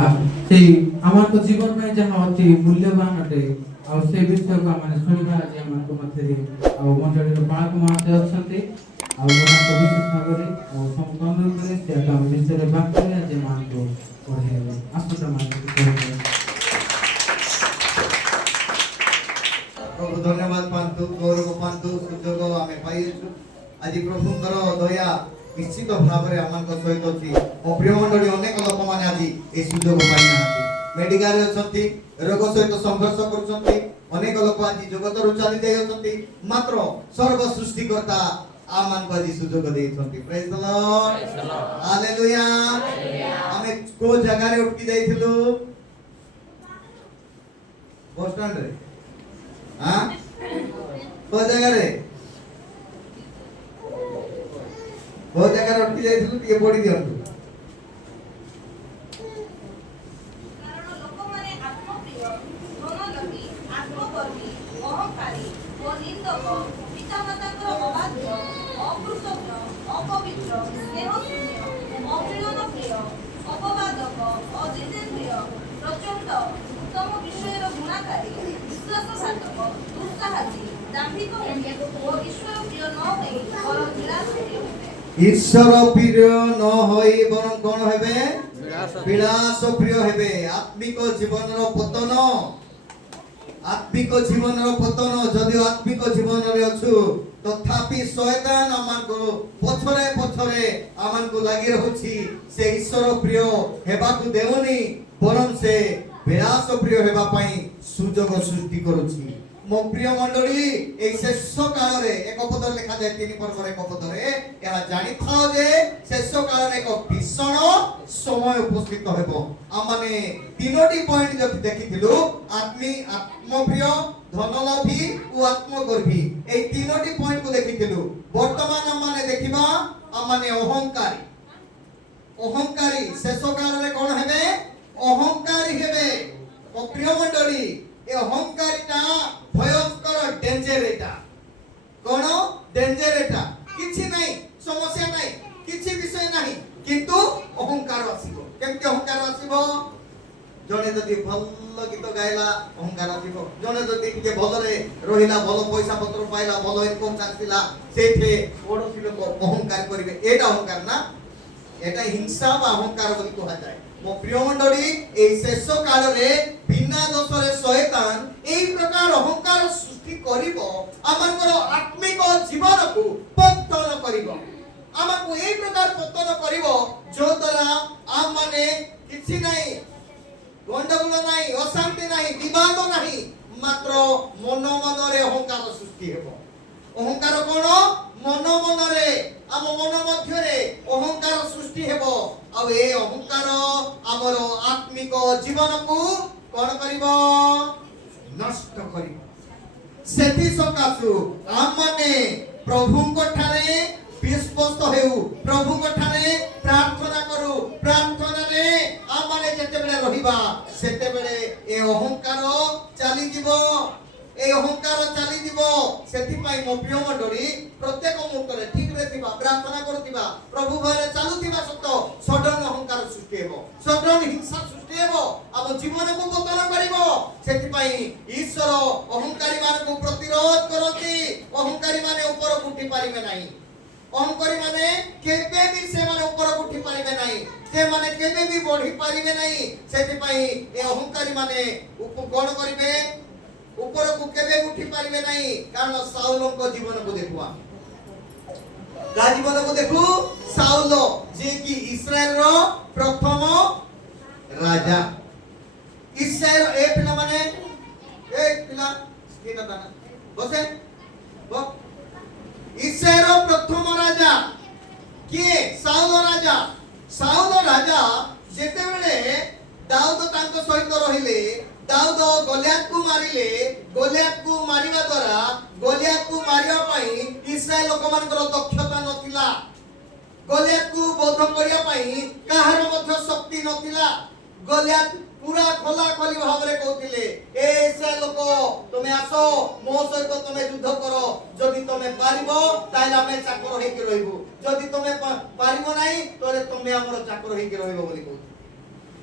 ସେଇ ଆମର ଜୀବନ ପାଇଁ ଯାହା ଅତି ମୂଲ୍ୟବାନ ଅଟେ ଆଉ ସେ ବିଷୟକୁ ଆମେ ଶୁଣିବା ଆଜି ଆମମାନଙ୍କ ମଧ୍ୟରେ ଆଉ ମଣ୍ଡଳୀର ବାଳକ ମହାଶୟ ଅଛନ୍ତି ଆଉ ବିଶେଷ ଭାବରେ ଆଉ ସମସ୍ତ ଅନୁରୋଧରେ ସେ ଆମ ବିଷୟରେ ବାକ୍ୟରେ ଆଜି ଆମମାନଙ୍କୁ ପଢ଼େଇବେ ଆସନ୍ତୁ प्रभु धन्यवाद पांतु गौरव पांतु सुजोग आमे पाइछु आज प्रभुଙ୍କର दया निश्चित भाव रे आमन सहित अछि ओ प्रिय मंडली अनेक लोक माने आज ए सुजोग पाइ नाथि मेडिकल रे अछंती रोग सहित संघर्ष करूछंती अनेक लोक आज जगत रु चली जाय अछंती मात्र सर्व सृष्टिकर्ता आमन को आज सुजोग देछंती प्रेज द लॉर्ड हालेलुया आमे को जगह रे उठकी जाइथिलु बस स्टैंड रे हां को जगह रे उठकी जाइथिलु टिके पढी दियंतु कारण लोक माने आत्मप्रिय धनलोभी आत्मगर्वी अहंकारी ओ निंदक पितामाताଙ୍କର अबाध्य अकृतज्ञ अपवित्र स्नेहशून्य अमिलनप्रिय अपवादक अजितेन्द्रिय प्रचंड उत्तम विषयर गुणाकारी विश्वासघातक दुस्साहसी दाम्भिक ओ ईश्वर प्रिय न होई बरं विलासप्रिय ईश्वर प्रिय न होई बरं कोन हेबे विलास प्रिय हेबे आत्मिक जीवन रो पतन जदि आत्मिक जीवन रे अछु तथापि शैतान आमान को पछरे पछरे आमान को लागि रहउछि से ईश्वर प्रिय हेबा को देवनी बरं से विलास प्रिय हेबा पई सुजोग सृष्टि करूछि मो प्रिय मंडली ए शेष काल रे एक पद लिखा जाय तीन पर्व एक पद रे या जानि थाओ जे शेष काल रे एक भीषण समय उपस्थित हेबो आ माने तीनोटी पॉइंट जब देखिथिलु आत्मप्रिय धनलोभी और आत्मगर्वी ए तीनोटी पॉइंट को देखिथिलु वर्तमान माने देखिबा आ माने अहंकारी शेष काल रे कोन हेबे अहंकारी हेबे ओ प्रिय मंडली ए अहंकारिता भयंकर डेंजर एटा कोन डेंजर एटा किछि नै समस्या नै किछि विषय नाही किंतु अहंकार आसीबो केमते अहंकार आसीबो जने जदि भल गीत गाइला अहंकार आसीबो जने जदि के भल रे रहिला भल पैसा पत्र पाइला भल इनकम करथिला सेठे ओडसी लोक अहंकार करिवे एटा अहंकार ना एटा हिंसा बा अहंकार बोली कहा जाय मो प्रिय मंडली ए शेष काल रे बिना दोष रे शैतान एई प्रकार अहंकार सृष्टि करिवो हमर आत्मिक जीवन को पतन करिवो हमको एई प्रकार पतन करिवो जो द्वारा हम माने किछि नै गंडगोल नै अशांति नै विवाद नै मात्र मन मन रे अहंकार सृष्टि हेबो अहंकार कोन मन रे आम मन मध्य रे अहंकार सृष्टि हेबो आ ए अहंकार हमर आत्मिक जीवन को कोन करिवो नष्ट करिवो सेति सकासु हम माने प्रभु को ठारे विश्वस्त हेउ प्रभु को ठारे प्रार्थना करू प्रार्थना रे हम माने जते बेले रहिबा सेते बेले ए अहंकार चली जीवो ए अहंकार चली जीवो सेति पई मो प्रिय मंडली प्रत्येक मुहूर्त रे ठीक रे थिबा प्रार्थना करथिबा प्रभु घरे चालुथिबा सत्य सडन अहंकार सृष्टि हेबो सडन हिंसा सृष्टि हेबो अब जीवन को पतन करिवो सेति पई ईश्वर अहंकारी मान को प्रतिरोध करथि अहंकारी माने ऊपर उठी पारिबे नाही अहंकारी माने केबे भी से माने ऊपर उठी पारिबे नाही से माने केबे भी बढ़ी पारिबे नाही सेति पई ए अहंकारी माने कोन करिवे ऊपर को केबे उठी पारिबे नाही कारण साउल को जीवन को देखुआ का जीवन को देखु साउल जे कि इस्राएल रो प्रथम राजा इस्राएल ए पिला माने ए पिला स्किन दाना बसे बो इस्राएल रो प्रथम राजा के साउल राजा जेते बेले दाऊद तांको सहित रहिले दाऊद गोलियत को मारिले गोलियत को मारिबा द्वारा गोलियत को मारिया पई इस्राएल लोक मानकर दक्षता नथिला गोलियत को बोध करिया पई काहर मध्य शक्ति नथिला गोलियत पूरा खोला खोली भाव रे कहथिले ए इस्राएल लोक तुमे आसो मो सहित तुमे युद्ध करो जदि तुमे पारिबो ताइला हमें चाकर हे के रहइबो जदि तुमे पारिबो नाही तोरे तुमे हमर चाकर हे के रहइबो बोली कहथि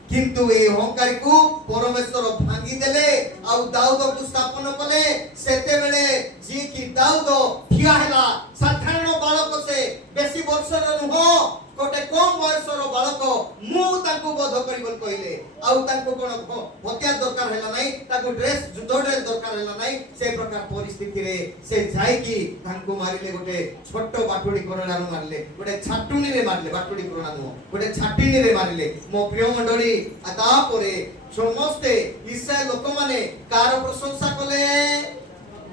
किंतु ए अहंकारी को परमेश्वर भांगी देले आउ दाऊद को स्थापन कले सेते बेले जी की दाऊद ठिया हैला साधारण बालक से बेसी वर्षर नुह गोटे कम बयसर बालक मु ताको बोध करी बोल कहले आउ ताको कोन भत्या दरकार हैला नाही ताको ड्रेस जुतो ड्रेस दरकार हैला नाही से प्रकार परिस्थिति रे से जाई की ताको मारिले गोटे छोटो बाटुडी कोरोना मारले गोटे छाटुनी रे मारले बाटुडी कोरोना नु गोटे छाटिनी रे मारले मो प्रिय मंडली आता परे समस्ते इस्राएल लोक माने कार प्रशंसा कले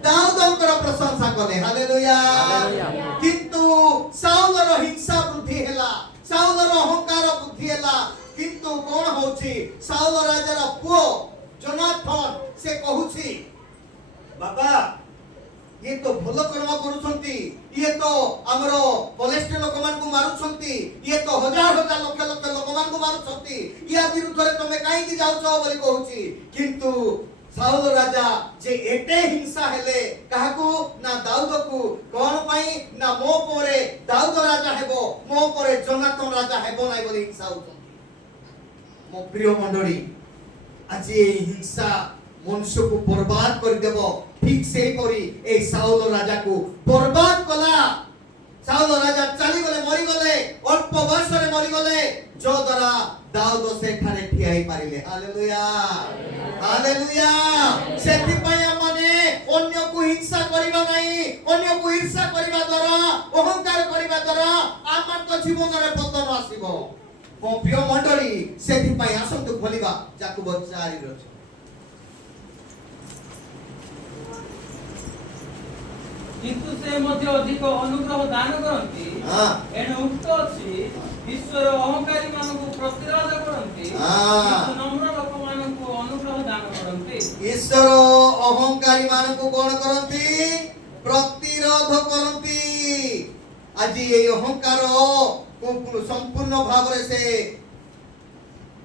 दाऊदଙ୍କର प्रशंसा कले हालेलुया किंतु साउलर हिंसा वृद्धि हैला साउलर अहंकार वृद्धि हैला किंतु कोन होची साउल राजार पुओ जोनाथन से कहूची बाबा ये तो भलो कर्म करूछंती ये तो हमरो कोलेस्ट्रॉल लोक मान को मारुछंती ये तो हजार हजार लक्ष लक्ष लोक मान को मारुछंती या विरुद्ध रे तमे काई की जाउछो बोली कहूची किंतु साउल राजा जे एटे हिंसा हेले काहाकू ना दाऊद को कोन पई ना मो परे दाऊद राजा हेबो मो परे जोनाथन राजा हेबो नै बोली हिंसा होतंती मो प्रिय मंडली आज ए हिंसा मनुष्य को बर्बाद कर देबो ठीक से परी ए साउल राजा को बर्बाद कला साउल राजा चली गले मरी गले अल्प वर्ष रे मरी गले जो द्वारा दाऊद से ठारे ठियाई पारिले हालेलुया हालेलुया सेति पय माने अन्य को हिंसा करिबा नाही अन्य को ईर्ष्या करिबा द्वारा अहंकार करिबा द्वारा आमान को जीवन रे पतन आसीबो मो प्रिय मंडली सेति पय आसंतु खोलिबा याकूब 4 रो किंतु से मध्य अधिक अनुग्रह दान करंती एने उक्त अछि ईश्वर अहंकारी मानकु प्रतिरोध करंती किंतु नम्र लोक मानकु अनुग्रह दान करंती ईश्वर अहंकारी मानकु कोन करंती प्रतिरोध करंती आज ए अहंकार को संपूर्ण भाव रे से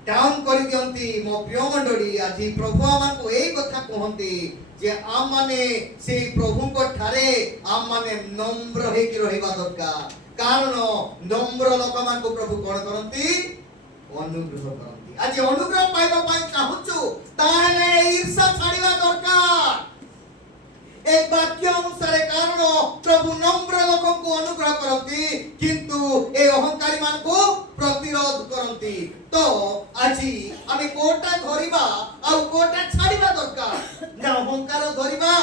डाउन कर दियंती मो प्रिय मंडली आज प्रभु आमान को ए कथा कहंती जे आम माने से प्रभु को ठारे आम माने नम्र हे कि रहिबा दरकार कारण नम्र लोक मान को प्रभु कोन करंती अनुग्रह करंती आज अनुग्रह पाइबा पाइ चाहूछु ताहे ईर्ष्या छाड़ीबा दरकार एक वाक्य अनुसार कारण प्रभु नम्र लोक को अनुग्रह करंती किंतु ए अहंकारी मान को प्रतिरोध करंती तो आजी आमे कोटा धरिबा आ कोटा छाड़ीबा दरकार ना अहंकार धरिबा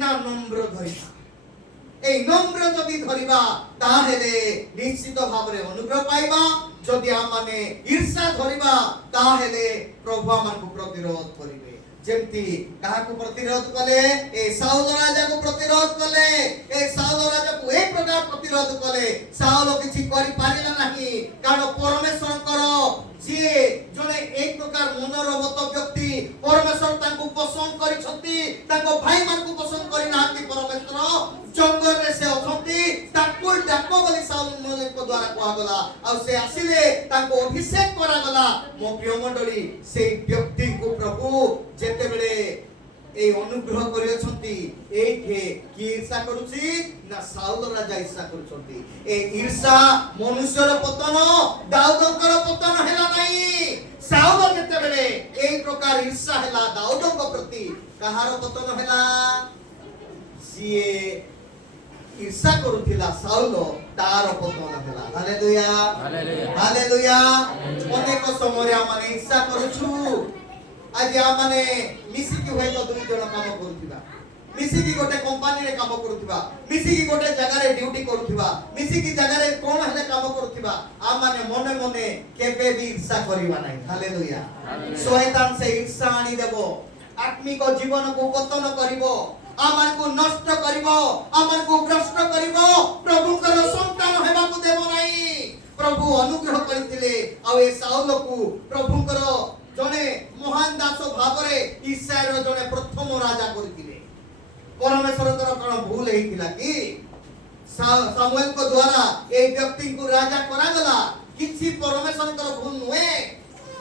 ना नम्र धरिबा ए नम्र जदि धरिबा ताहेले निश्चित भाव रे अनुग्रह पाइबा जदि आ माने ईर्ष्या धरिबा ताहेले प्रभु आमान को प्रतिरोध करिबे जेमती काहा को प्रतिरोध कले ए साउल राजा को प्रतिरोध कले ए साउल राजा को एक प्रकार प्रतिरोध कले साउल किछि करि पारिला नाही कारण परमेश्वर करो जे जने एक प्रकार मनोरमत व्यक्ति परमेश्वर तांको पसंद करि छथि तांको भाई मान को पसंद करि नाहंती परमेश्वर जंगल रे से अछंती ताको डाको बोली साउल मले को द्वारा कहा गला आ से आसिले तांको अभिषेक करा गला मो प्रिय मंडली से व्यक्ति को प्रभु जेते बेले ए अनुग्रह करियछंती एके की ईर्ष्या करूची ना साउल राजा ईर्ष्या करूछंती ए ईर्ष्या मनुष्यर पतन दाऊदकर पतन हैला नाही साउल जेते बेले ए प्रकार ईर्ष्या हैला दाऊदक प्रति कहार पतन हैला सिए ईर्ष्या करूथिला साउल तार पतन हैला हालेलुया हालेलुया हालेलुया अनेक समय रे माने ईर्ष्या करूछु आज आ माने मिसी की होय तो दुई जण काम करूथिबा मिसी की गोटे कंपनी रे काम करूथिबा मिसी की गोटे जगह रे ड्यूटी करूथिबा मिसी की जगह रे कोन हले काम करूथिबा आ माने मने मने केबे भी ईर्ष्या करिबा नाही हालेलुया शैतान से ईर्ष्या आनी देबो आत्मिक जीवन को पतन करिवो आमान को नष्ट करिवो आमान को भ्रष्ट करिवो प्रभु कर संतान हेबा को देबो नाही प्रभु अनुग्रह करितिले आ ए साउल को प्रभु कर जने महान दास भावरे इस्राएल जने प्रथम राजा करथिले परमेश्वर कर कोन भूल हेतिला कि सामुएल को द्वारा ए व्यक्ति को राजा करा गला किछि परमेश्वर कर भूल नहे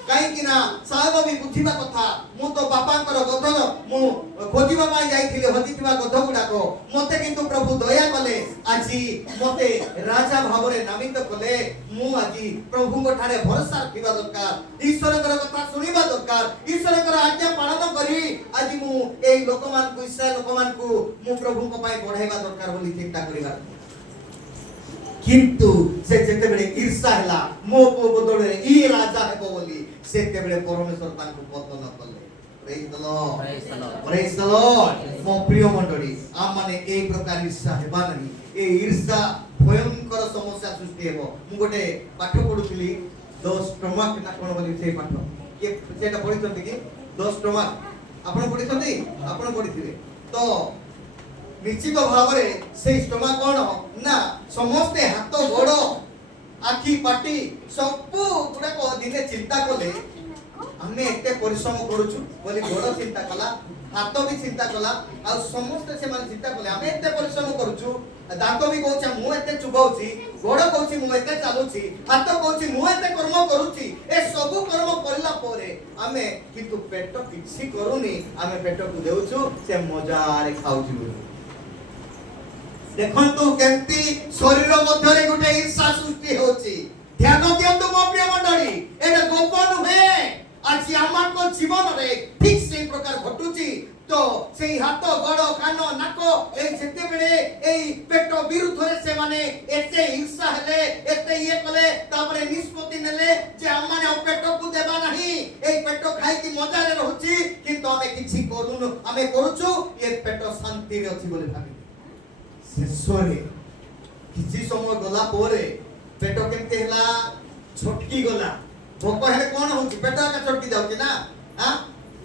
कहीं ना साहब भी बुझिबा कथा मु तो बापांकर गध मु खोजिबा पाई जाइथिले हजिथिबा गध गुडाको मते किंतु प्रभु दया कले आजी मते राजा भावरे नामित कले मु आजी प्रभु को ठारे भरोसा रखिबा दरकार ईश्वर कर कथा सुनिबा दरकार ईश्वर कर आज्ञा पालन करी आजी मु एई लोकमान को इस्राएल लोकमान को मु प्रभु को पाई बढ़ाइबा दरकार बोली चिंता करिबा किंतु से जेते बेले ईर्षा हला मो को बदले ई राजा हेबो बोली सेते बेले परमेश्वर तांको पतन कले praise the Lord praise the Lord मो प्रिय मंडळी आ माने ए प्रकार ईर्षा हेबा नाही ए ईर्षा भयंकर समस्या सृष्टि हेबो मु गोटे पाठ पढुथिली 10 स्टमक ना कोन बोली से पाठ के सेटा पढितंती कि 10 स्टमक आपण पढितंती आपण पढिथिले तो निश्चित भाव से स्टोमा कौन ना समस्ते हाथ गोड़ आखि पाटी सब गुड़ाक दिने चिंता कले आम एत परिश्रम करुचु बोली गोड़ चिंता कला हाथ भी चिंता कला आ समस्ते से माने चिंता कले आम एत परिश्रम करुचु दांत भी कहूँ मु एत चुबाउची गोड़ कहूँ मु एत चालुची हाथ कहूँ मु एत कर्म करुची ए सब कर्म करला परे आमे किंतु पेट किछि करूनी आमे पेट को देउछु से मजारे खाउछु देखंतु केमती शरीर मध्यरे गुटे ईर्षा सृष्टि होची ध्यान दियंतु मो प्रिय मंडळी एटा गोपन हुए आज आमान को जीवन रे ठीक से प्रकार घटुची तो सेही हाथ गोड़ कान नाक ए जेते बेले एई पेट विरुद्ध रे से माने एते ईर्षा हेले एते ये कले तापरे निष्पत्ति नेले जे आमाने पेट को देबा नाही एई पेट खाई की मजा रे रहूची किंतु हमें किछि करूनु हमें करूछु ये पेट शांति रे अछि बोले भाबी शेषरे किसी समय गला पोरे पेट केमते हला छटकी गला भोक हेले कोन होची पेट का छटकी जाउची ना हां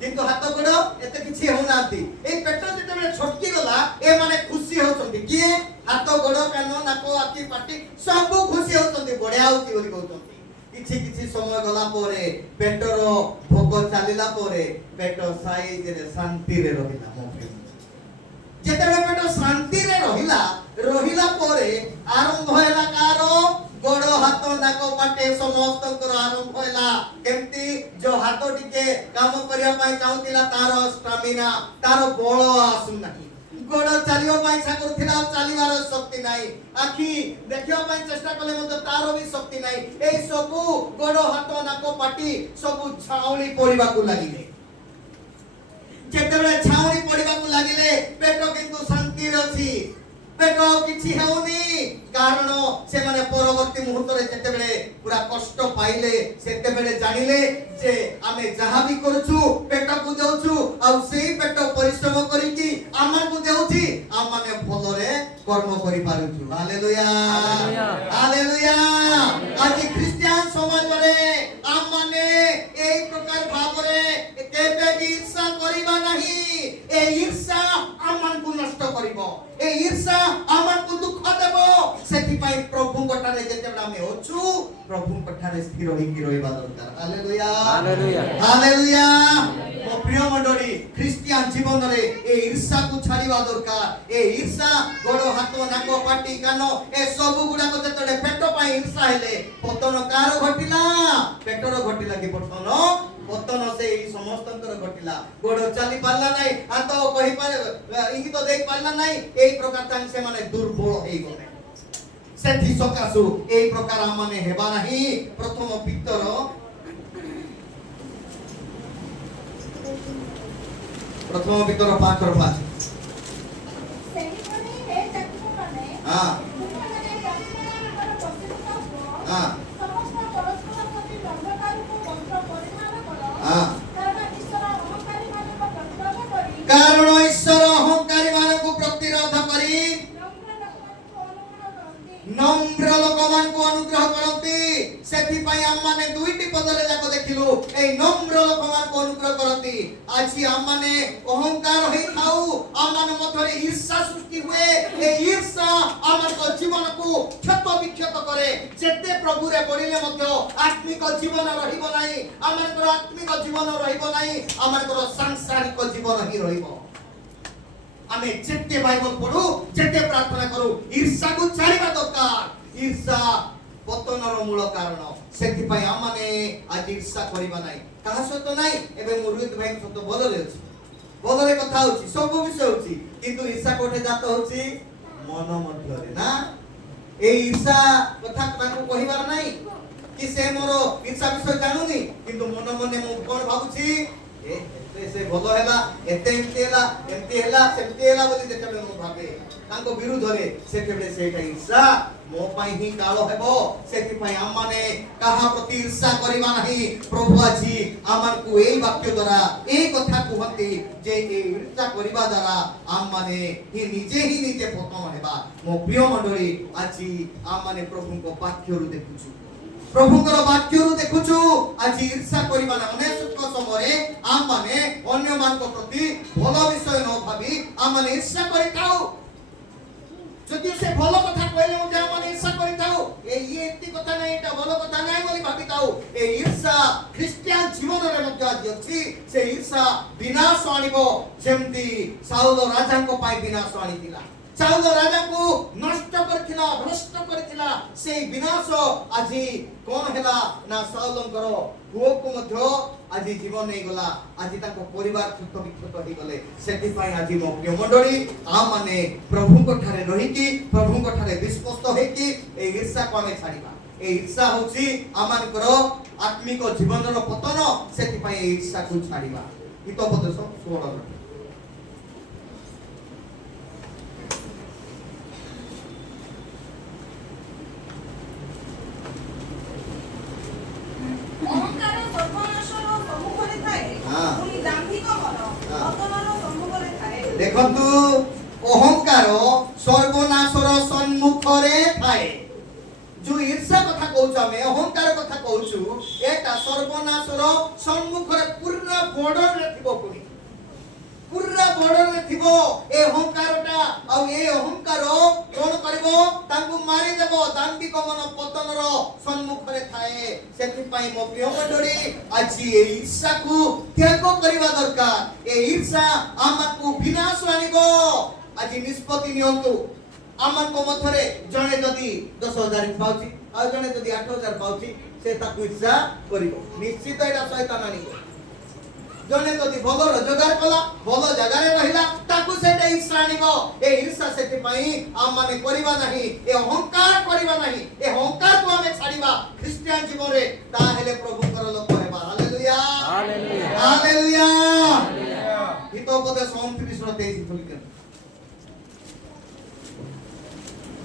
किंतु हाथ गोड़ एते किछि हो नाती ए पेट जते बेले छटकी गला ए माने खुशी होचंती किए हाथ गोड़ कान नाको आखि पाटी सब खुशी होचंती बढिया होती बोली कहउचंती किछि समय गला पोरे पेटर भोक चालिला पोरे पेट साइज रे शांति रे रहिला मोके जेतेबे पेट शांति रे रहिला परे आरंभ होला कार गोड़ हाथ नाक पाटे समस्त आरंभ होला केमती जो हाथ टिके काम करिया पाई चाहुतिला तार स्टैमिना तार बल आसु नाही गोड़ चालियो पाई इच्छा करथिला चालिबार शक्ति नाही आखि देखियो पाई चेष्टा कले मते तार भी शक्ति नाही ए सब गोड़ हाथ नाक पाटी सब छाउली पड़िबा को लागिले जेतेबे छाउनी पड़िबा को लागिले पेट किंतु शांति रछि पेट किछि हेउनी कारण से माने परवर्ती मुहूर्त रे जेतेबे पूरा कष्ट पाइले सेतेबे जानिले जे आमे जहा भी करछु पेट को देउछु आ सेही पेट परिश्रम करिकि आमान को देउछि आ माने भलरे कर्म करि पारुछु हालेलुया हालेलुया आज क्रिश्चियन समाज रे आ माने एई प्रकार भाव रे केबे ईर्षा करिबा नाही ए ईर्षा आमान को नष्ट करिवो ए ईर्षा आमान को दुख देबो सेति पई प्रभु कोठारे जेतेबे आमे होछु प्रभु कोठारे स्थिर होई कि रहइबा दरकार हालेलुया हालेलुया हालेलुया ओ प्रिय मंडली क्रिश्चियन जीवन रे ए ईर्षा को छाड़िबा दरकार ए ईर्षा गोड़ हाथ नाक पाटी कान ए सब गुडा को जेतले पेट पई ईर्षा हेले पतन कार घटिला पेटर घटिला कि पतन से समस्तंकर घटिला गोड़ चली पारला नाही हाथ कहि पारे इंगित देख पारला नाही एई प्रकार तान से माने दुर्बल हेई गले सेथि सकासु एई प्रकार माने हेबा नाही प्रथम पितर प्रथम पितर 5:5 सेही परी हे जातिको माने हां हां समस्त परस्पर प्रति दंडकारी को मंत्र परिधान करो हां कारण ईश्वर अहंकारी मानक प्रतिरोध करी नम्र लोकमान को अनुग्रह करती सेथि पई हम माने दुईटी पदले जाको देखिलु ए नम्र लोकमान को अनुग्रह करती आछि हम माने अहंकार होई खाऊ हम माने मथरे ईर्षा सृष्टि हुए ए ईर्षा हमर को जीवन को क्षत विक्षत करे जेते प्रभु रे बढिले मध्य आत्मिक जीवन रहिबो नाही हमर को आत्मिक जीवन रहिबो नाही हमर को सांसारिक जीवन ही रहिबो आमे जेते बाइबल पढू जेते प्रार्थना करू ईर्षा को छाड़िबा दरकार ईर्षा पतनर मूल कारण सेति पई हम माने आज ईर्षा करिबा नाही काहा सतो नाही एबे मुरुद भाई सतो बोलरे अछि बोलरे कथा होछि सब विषय होछि किंतु ईर्षा कोठे जात होछि मन मध्यरे ना ए ईर्षा कथा ताको कहिबार नाही कि से मोरो ईर्षा विषय जानुनी किंतु मन मने मु कोन भाबुछि ए से भलो हैला एते एमती हैला सेमती हैला बोली जेतेबे मु भाबे तांको विरुद्ध रे सेतेबे सेटा ईर्षा मो पई ही कालो हेबो सेति पई हम माने कहा प्रति ईर्षा करिबा नाही प्रभु आजी आमन को एई वाक्य द्वारा ए कथा कहंती जे ए ईर्षा करिबा द्वारा हम माने ही निजे पतन हेबा मो प्रिय मंडली आजी हम माने प्रभु को वाक्य रु देखुछु प्रभुଙ୍କର ବାକ୍ୟରୁ ଦେଖୁଛୁ ଆଜି ଈର୍ଷା କରିବା ନା ଅନେକ ସମୟରେ ଆମ ମାନେ ଅନ୍ୟମାନଙ୍କ ପ୍ରତି ଭଲ ବିଷୟ ନ ଭାବି ଆମ ମାନେ ଈର୍ଷା କରିଥାଉ ଯଦି ସେ ଭଲ କଥା କହିଲେ ମଧ୍ୟ ଆମ ମାନେ ଈର୍ଷା କରିଥାଉ ଇଏ ଏତେ କଥା ନାହିଁ ଏଟା ଭଲ କଥା ନାହିଁ ବୋଲି ଭାବିଥାଉ ଏ ଈର୍ଷା ଖ୍ରୀଷ୍ଟିଆନ ଜୀବନରେ ମଧ୍ୟ ଆଜି ଅଛି ସେ ଈର୍ଷା ବିନାଶ ଆଣିବ ଯେମିତି ସାଉଲ ରାଜାଙ୍କ ପାଇଁ ବିନାଶ ଆଣିଥିଲା साउल राजा को नष्ट करथिला भ्रष्ट करथिला से विनाश आजी कोन हैला ना साउलंकर पुओ को मध्य आजी जीवन नै गला आजी ताको परिवार क्षत विक्षत हे गले सेति पई आजी मो प्रिय मंडली आ माने प्रभु को ठारे रही की प्रभु को ठारे विश्वस्त हे की ए ईर्षा को हमें छाड़ीबा ए ईर्षा होची आमानकर आत्मिक जीवन रो पतन सेति पई ए ईर्षा को छाड़ीबा हितोपदेश 16 देखंतु अहंकार सर्वनाशर सम्मुखरे थाए जो ईर्षा कथा कहउछ हमें अहंकार कथा कहउछु एटा सर्वनाशर सम्मुखरे पूर्ण बॉर्डर रे थिबो पूर्ण बॉर्डर रे थिबो ए अहंकारटा आ ए अहंकार कोन करबो तांकु मारि देबो दांडिक मन पतनर सम्मुखरे थाए सेति पई मो प्रिय मंडली आजि ए ईर्षा को त्याग करिवा दरकार ए ईर्षा आमकु विनाश आनिबो आजि निष्पत्ति नियंतु आमको मथरे जणे जदी 10000 पाउची आ जणे जदी 8000 पाउची से ताकु ईर्षा करिवो निश्चित एटा शैतान आनिबो जने जदी भलो रोजगार कला भलो जगह रे रहिला ताकु सेटा ईर्षा आनिबो ए ईर्षा सेति पई हम माने करिबा नाही ए अहंकार करिबा नाही ए अहंकार को हमें छाड़ीबा ख्रिस्टियन जीवन रे ता हेले प्रभु कर लोक हेबा हालेलुया हालेलुया हालेलुया हितोपदेश 29 रो 23 फलिकन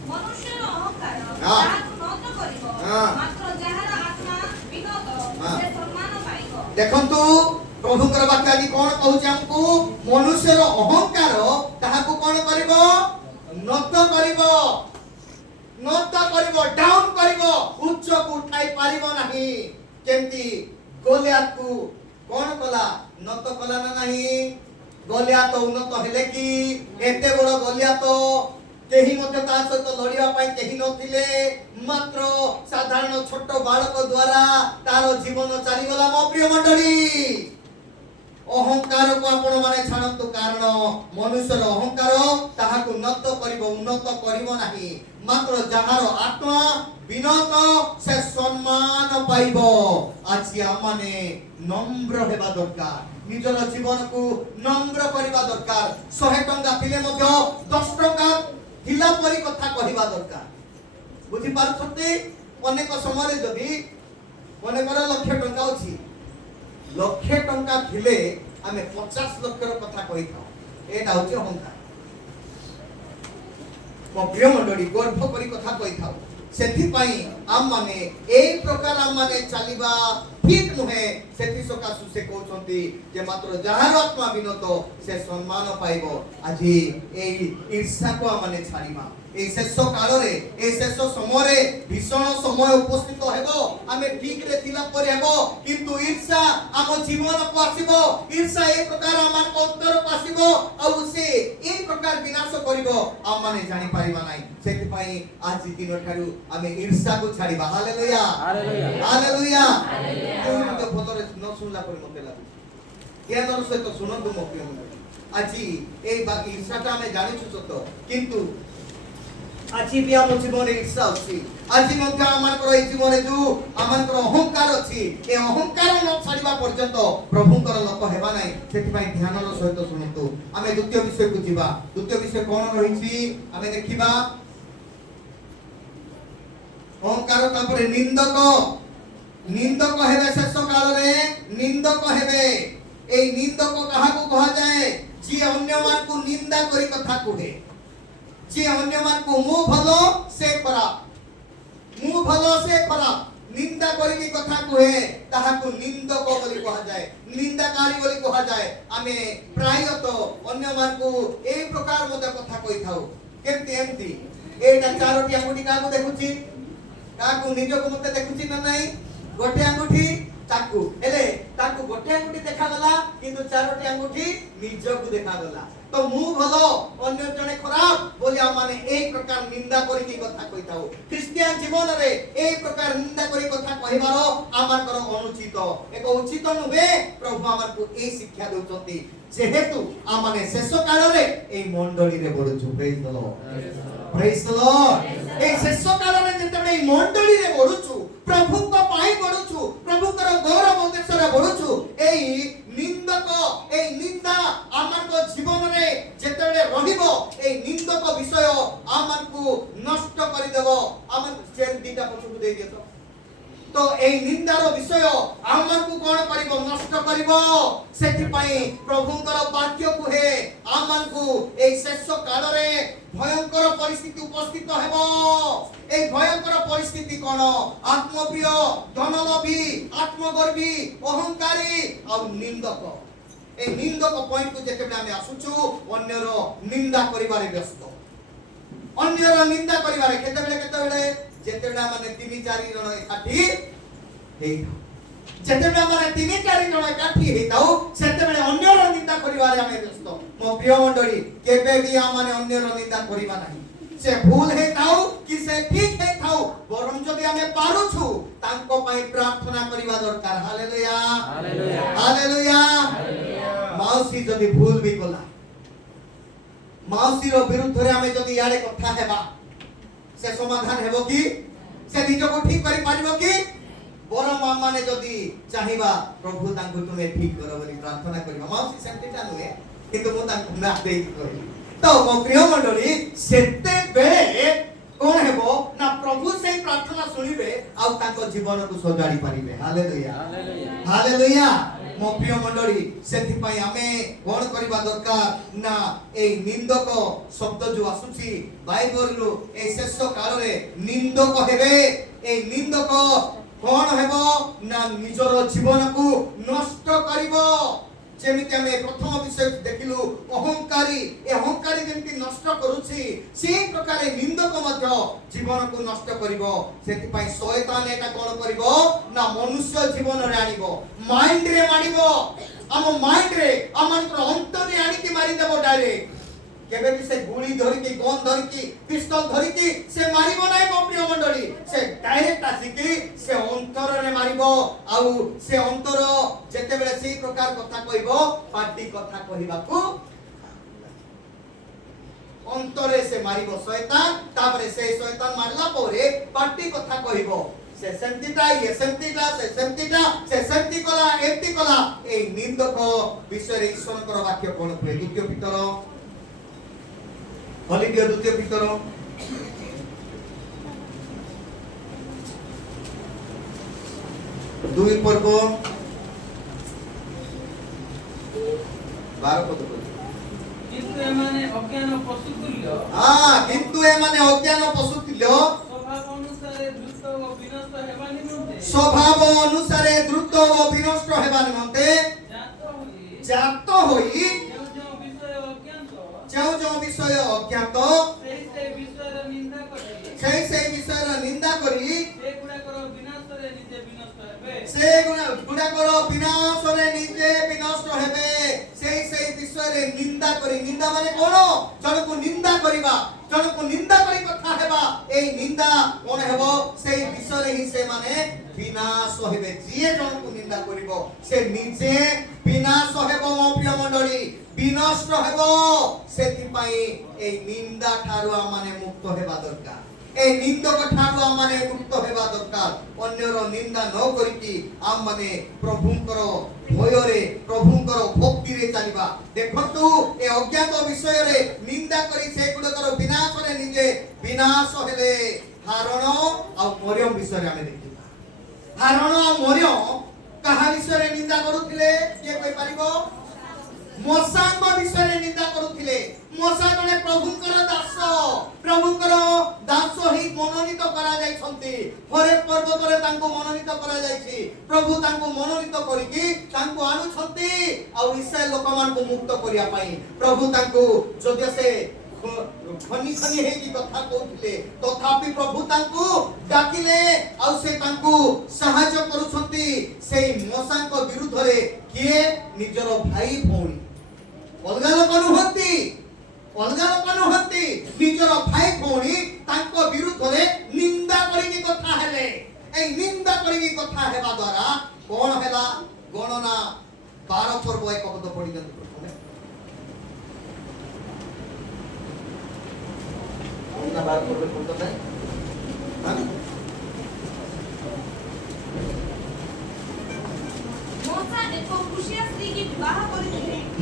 मनुष्य अहंकार राग नत करिवो मात्र जहार आत्मा विनोद से सम्मान पाइबो देखंतु प्रभुकर वाक्य आदि कोन कहउछ हमकु मनुष्यर अहंकार ताहाकु कोन करिवो नत करिवो डाउन करिवो उच्च को उठाई पारिबो नाही केमती गोलियात को कोन कला नत कला ना नाही गोलियात उन्नत हेले कि एते बड़ गोलियात केही मते ता सहित लड़िया पाई केही नथिले मात्र साधारण छोट बालक द्वारा तार जीवन चली गला मो प्रिय मंडली अहंकार को आपण माने छाणंतु कारण मनुष्यर अहंकार ताहाकु नत करिवो उन्नत करिवो नाही मात्र जहार आत्मा विनत से सम्मान पाइबो आज आमाने नम्र हेबा दरकार निजर जीवन को नम्र करिबा दरकार 100 टंका थिले मध्य 10 टंका हिला परी कथा कहिबा दरकार बुझी पारछते अनेक समय जदी मने कर लाख टंका अछि लाख टंका थिले आमे 50 लाख रो कथा कहि थाओ एटा होछि अहंकार मो प्रिय मंडली गर्भ करी कथा कहि थाओ सेथि पई आम माने एई प्रकार आम माने चलीबा ठीक नुहे सेथि सकासु से कहउछंती जे मात्र जहार आत्मा विनत से सम्मान पाइबो आजि एई ईर्षा को आम माने छाड़ीबा ए शेष काल रे ए शेष समय रे भीषण समय उपस्थित हेबो आमे ठीक रे थिला पर हेबो किंतु ईर्षा आम जीवन को आसीबो ईर्षा एक प्रकार आमान को अंतर को आसीबो आ से एक प्रकार विनाश करिवो आम माने जानि पारिबा नाही सेति पई आज दिन ठारू आमे ईर्षा को छाड़ीबा हालेलुया हालेलुया हालेलुया हालेलुया तो भतरे न सुनला पर मते लागु ज्ञानर सहित सुनंतु मो प्रिय आज ए बाकी ईर्षाटा आमे जानिछु सत किंतु আজি বি আম জীবনে ইচ্ছা আছে আজি মধ্য আমারকর এই জীবনে যে আমারকর অহংকার আছে এই অহংকার ন ছাড়িবা পর্যন্ত প্রভুঙ্কর লোক হেবা নাই সেটিপাই ধ্যানর সহিত শুনতু আমি দ্বিতীয় বিষয়କୁ ଯିବା দ্বিতীয় বিষয় কোন রহিছি আমি দেখিবা অহংকার তারপরে নিন্দক নিন্দক হেবে শেষ কালরে নিন্দক হেবে এই নিন্দক কাহাকু কহা যায় যে অন্যমানকু নিন্দা করি কথা কুহে যে অন্যমানকু মু ভালো সে খারাপ মু ভালো সে খারাপ নিন্দা করি কথা কুহে তাহাকু নিন্দক বলি কহা যায় নিন্দাকারী বলি কহা যায় আমি প্রায়ত অন্যমানকু এই প্রকার মধ্যে কথা কই থাও কেমতি এমতি এইটা চারটি আঙ্গুঠি কাকু দেখুছি কাকু নিজକୁ মতে দেখুছি না নাই গোটে আঙ্গুঠি তাকু হেলে তাকু গোটে আঙ্গুঠি দেখা গলা কিন্তু চারটি আঙ্গুঠি নিজକୁ দেখা গলা তো মু ভালো অন্য জনে খারাপ বলি মানে এই প্রকার নিন্দা করি কি কথা কইতাও খ্রিস্টিয়ান জীবନରେ এই প্রকার নিন্দা করি কথা কহিবার আমার কোন অনুচিত এক উচিত নুহে প্রভু আমারকু এই শিক্ষা দউচନ୍ତି যেহেতু আমানে শেষ কালরে এই মণ্ডলীরে বড়ছু প্রেজ দ লর্ড প্রেজ দ লর্ড এই শেষ কালরে যেতবে এই মণ্ডলীরে বড়ছু প্রভুଙ୍କ পাই বড়ছু প্রভুଙ୍କର গৌরব উদ্দেশ্যরে বড়ছু এই নিন্দক এই নিন্দা আমারকো জীবନରେ যেতবে রহিব এই নিন্দক বিষয় আমারকু নষ্ট কৰি দেব আমার যে দুইটা পছন্দ দেই দিও তো এই নিন্দার বিষয় আমারকু কোন করিব নষ্ট করিব সেটিপাই প্রভুଙ୍କର বাক্য কুহে আমারকু এই শেষ কালরে ভয়ঙ্কর পরিস্থিতি উপস্থিত হেব এই ভয়ঙ্কর পরিস্থিতি কোন আত্মপ্রিয় ধনলোভী আত্মগর্বী অহংকারী আর নিন্দক এই নিন্দক পয়েন্ট যেতেবে আমি আসুছু অন্যর নিন্দা করিবারে ব্যস্ত অন্যর নিন্দা করিবারে কেতেবেলে যেতেবে মানে 3-4 জন একাঠি হেইতাও যেতেবে মানে 3-4 জন একাঠি হেইতাও সেতেবে অন্যর নিন্দা করিবারে আমি ব্যস্ত মো প্রিয় মণ্ডলী কেবে বি মানে অন্যর নিন্দা করিবা নাই সে ভুল হেইতাও কি সে ঠিক হেইতাও বরং যদি আমি পারুছু তাঙ্ক পাই প্রার্থনা করিবা দরকার হালেলুয়া হালেলুয়া হালেলুয়া মাউসি যদি ভুল বি কলা মাউসির বিরুদ্ধে আমি যদি ইয়ারে কথা হেবা সে সমাধান হেব কি সে নিজকে ঠিক করি পারিব কি বড় মানে যদি চাহিবা প্রভু তাঙ্কু তুমি ঠিক করো বলি প্রার্থনা করিবা মাউসি সেমতিটা নহে কিন্তু মু তাঙ্কু না দেই করি তো মো প্রিয় মণ্ডলী সেতে বেলে কোন হেব না প্রভু সেই প্রার্থনা শুনিবে আর তাঙ্ক জীবনকু সজাড়ি পারিবে হালেলুয়া হালেলুয়া মো প্রিয় মণ্ডলী সেথিপাই আমি কোন করিবা দরকার না এই নিন্দক শব্দ যে আসুছি বাইবেলরু এই শেষ কালরে নিন্দক হেবে এই নিন্দক কোন হেব না নিজর জীবনকু নষ্ট করিব যেমিতি আমি প্রথম বিষয় দেখিলু অহংকারী এই অহংকারী যেমিতি নষ্ট করুছি সেই প্রকারে নিন্দক মধ্য জীবনকু নষ্ট করিব সেতিপাই শয়তান এটা কোন করিব না মনুষ্য জীবনরে আনিব মাইন্ড রে মারিব আম মাইন্ড রে আমার অন্তরে আনিকি মারি দেব ডাইরেক্ট কেবে বি সে গুলি ধরিকি গন ধরিকি পিস্তল ধরিকি সে মারিব নাই মো প্রিয় মণ্ডলী সে ডাইরেক্ট আসিকি সে অন্তরে মারিব আউ সে অন্তর যেতেবেলে সেই প্রকার কথা কইব পাটি কথা কহিবাকু অন্তরে সে মারিব শয়তান তারপরে সেই শয়তান মারলা পরে পাটি কথা কহিব সে সেমতিটা ইয়ে সেমতিটা সে সেমতিটা সে সেমতি কলা এমতি কলা এই নিন্দক বিষয়ে ঈশ্বরଙ୍କର বাক্য কোন কহে দ্বিতীয় পিতর হলিদিও দ্বিতীয় পিতর 2 পর্ব 12 পদ কিন্তু এমানে অজ্ঞান পশু তুল্য কিন্তু এমানে অজ্ঞান পশু তুল্য স্বভাব অনুসারে দ্রুত ও বিনষ্ট হেবা নিমন্তে জাত হই ଯେଉଁ বিষয় অজ্ঞাত সেই বিষয়ের নিন্দা করি সেগুড়াকর বিনাশরে নিজে বিনষ্ট হেবে সেই বিষয়ের ବିଷୟରେ ନିନ୍ଦା କରି ନିନ୍ଦା ମାନେ କଣ ଜଣକୁ ନିନ୍ଦା କରିବା ଜଣକୁ ନିନ୍ଦା କରି କଥା ହେବା এই ନିନ୍ଦା କଣ ହେବ সেই ବିଷୟରେ ହିଁ ସେମାନେ ବିନାଶ ହେବେ ଯିଏ ଜଣକୁ ନିନ୍ଦା କରିବ ସେ ନିଜେ ବିନାଶ ହେବ ମୋ ପ୍ରିୟ ମଣ୍ଡଳୀ ବିନଷ୍ଟ ହେବ ସେଥିପାଇଁ এই ନିନ୍ଦା ଠାରୁ ଆମମାନେ ମୁକ୍ତ ହେବା ଦରକାର এই ନିନ୍ଦକ ଠାରୁ ଆମମାନେ ମୁକ୍ତ ହେବା ଦରକାର ଅନ୍ୟର ନିନ୍ଦା ନ କରିକି ଆମମାନେ ପ୍ରଭୁଙ୍କର ଭୟରେ ପ୍ରଭୁଙ୍କର ଭକ୍ତିରେ ଚାଲିବା ଦେଖନ୍ତୁ ଏ ଅଜ୍ଞାତ ବିଷୟରେ ନିନ୍ଦା କରି ସେଗୁଡ଼ିକର ବିନାଶରେ ନିଜେ ବିନାଶ ହେଲେ ହାରଣ ଆଉ ମରିୟମ ବିଷୟରେ ଆମେ ଦେଖିବା ହାରଣ ଆଉ ମରିୟମ କାହା ବିଷୟରେ ନିନ୍ଦା କରୁଥିଲେ କିଏ କହିପାରିବ ମୋସାଙ୍କ ବିଷୟରେ ନିନ୍ଦା କରୁଥିଲେ ମୋସା ଜଣେ ପ୍ରଭୁଙ୍କର ଦାସ ହିଁ ମନୋନୀତ କରାଯାଇଛନ୍ତି ହରେ ପର୍ବତରେ ତାଙ୍କୁ ମନୋନୀତ କରାଯାଇଛି ପ୍ରଭୁ ତାଙ୍କୁ ମନୋନୀତ କରିକି ତାଙ୍କୁ ଆଣୁଛନ୍ତି ଆଉ ଇସ୍ରାଏଲ ଲୋକମାନଙ୍କୁ ମୁକ୍ତ କରିବା ପାଇଁ ପ୍ରଭୁ ତାଙ୍କୁ ଯଦି ସେ ଖନି ହେଇକି କଥା କହୁଥିଲେ ତଥାପି ପ୍ରଭୁ ତାଙ୍କୁ ଡାକିଲେ ଆଉ ସେ ତାଙ୍କୁ ସାହାଯ୍ୟ କରୁଛନ୍ତି ସେଇ ମୋସାଙ୍କ ବିରୁଦ୍ଧରେ କିଏ ନିଜର ଭାଇ ଭଉଣୀ ଅଲଗା ଲୋକ ନୁହନ୍ତି ନିଜର ଭାଇ ଭଉଣୀ ତାଙ୍କ ବିରୁଦ୍ଧରେ ନିନ୍ଦା କରିକି କଥା ହେଲେ এই নিন্দা କରିକି କଥା ହେବା ଦ୍ୱାରା କଣ ହେଲା ଗଣନା 12 ପର୍ବ ଏକ ପଦ ପଢି ଦିଅନ୍ତୁ ପ୍ରଥମେ ଗଣନା 12 ପର୍ବ ପଢିତ ନାହିଁ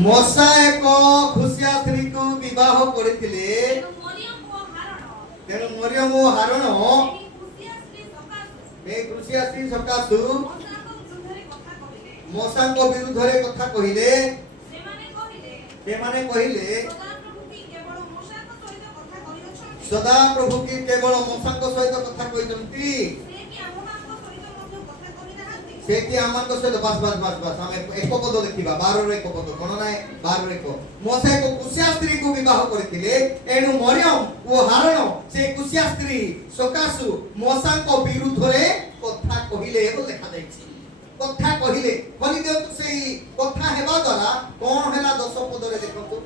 ମୋସା ଏକ ଖୁସିଆ ସ୍ତ୍ରୀକୁ ବିବାହ କରିଥିଲେ ତେଣୁ ମରିୟମ ଓ ହାରଣ এই ଖୁସିଆ ସ୍ତ୍ରୀ ସକାଶୁ ମୋସାଙ୍କ ବିରୁଦ୍ଧରେ କଥା କହିଲେ ସେମାନେ କହିଲେ ସଦା ପ୍ରଭୁ କି କେବଳ ମୋସାଙ୍କ ସହିତ କଥା କହିଛନ୍ତି ସେ କି ଆମଙ୍କ ସହିତ ବାସ୍ ଆମେ ଏକ ପଦ ଦେଖିବା 12 ର ଏକ ପଦ କଣ ନାହିଁ 12 ର ଏକ ମୋସା ଏକ କୁଶିଆ ସ୍ତ୍ରୀକୁ ବିବାହ କରିଥିଲେ ଏଣୁ ମରିୟମ ଓ ହାରଣ ସେ କୁଶିଆ ସ୍ତ୍ରୀ ସକାଶୁ ମୋସାଙ୍କ ବିରୁଦ୍ଧରେ କଥା କହିଲେ ବୋଲି ଲେଖା ଯାଇଛି କଥା କହିଲେ ବୋଲି ଦିଅନ୍ତୁ ସେଇ କଥା ହେବା ଦ୍ୱାରା କଣ ହେଲା 10 ପଦରେ ଦେଖନ୍ତୁ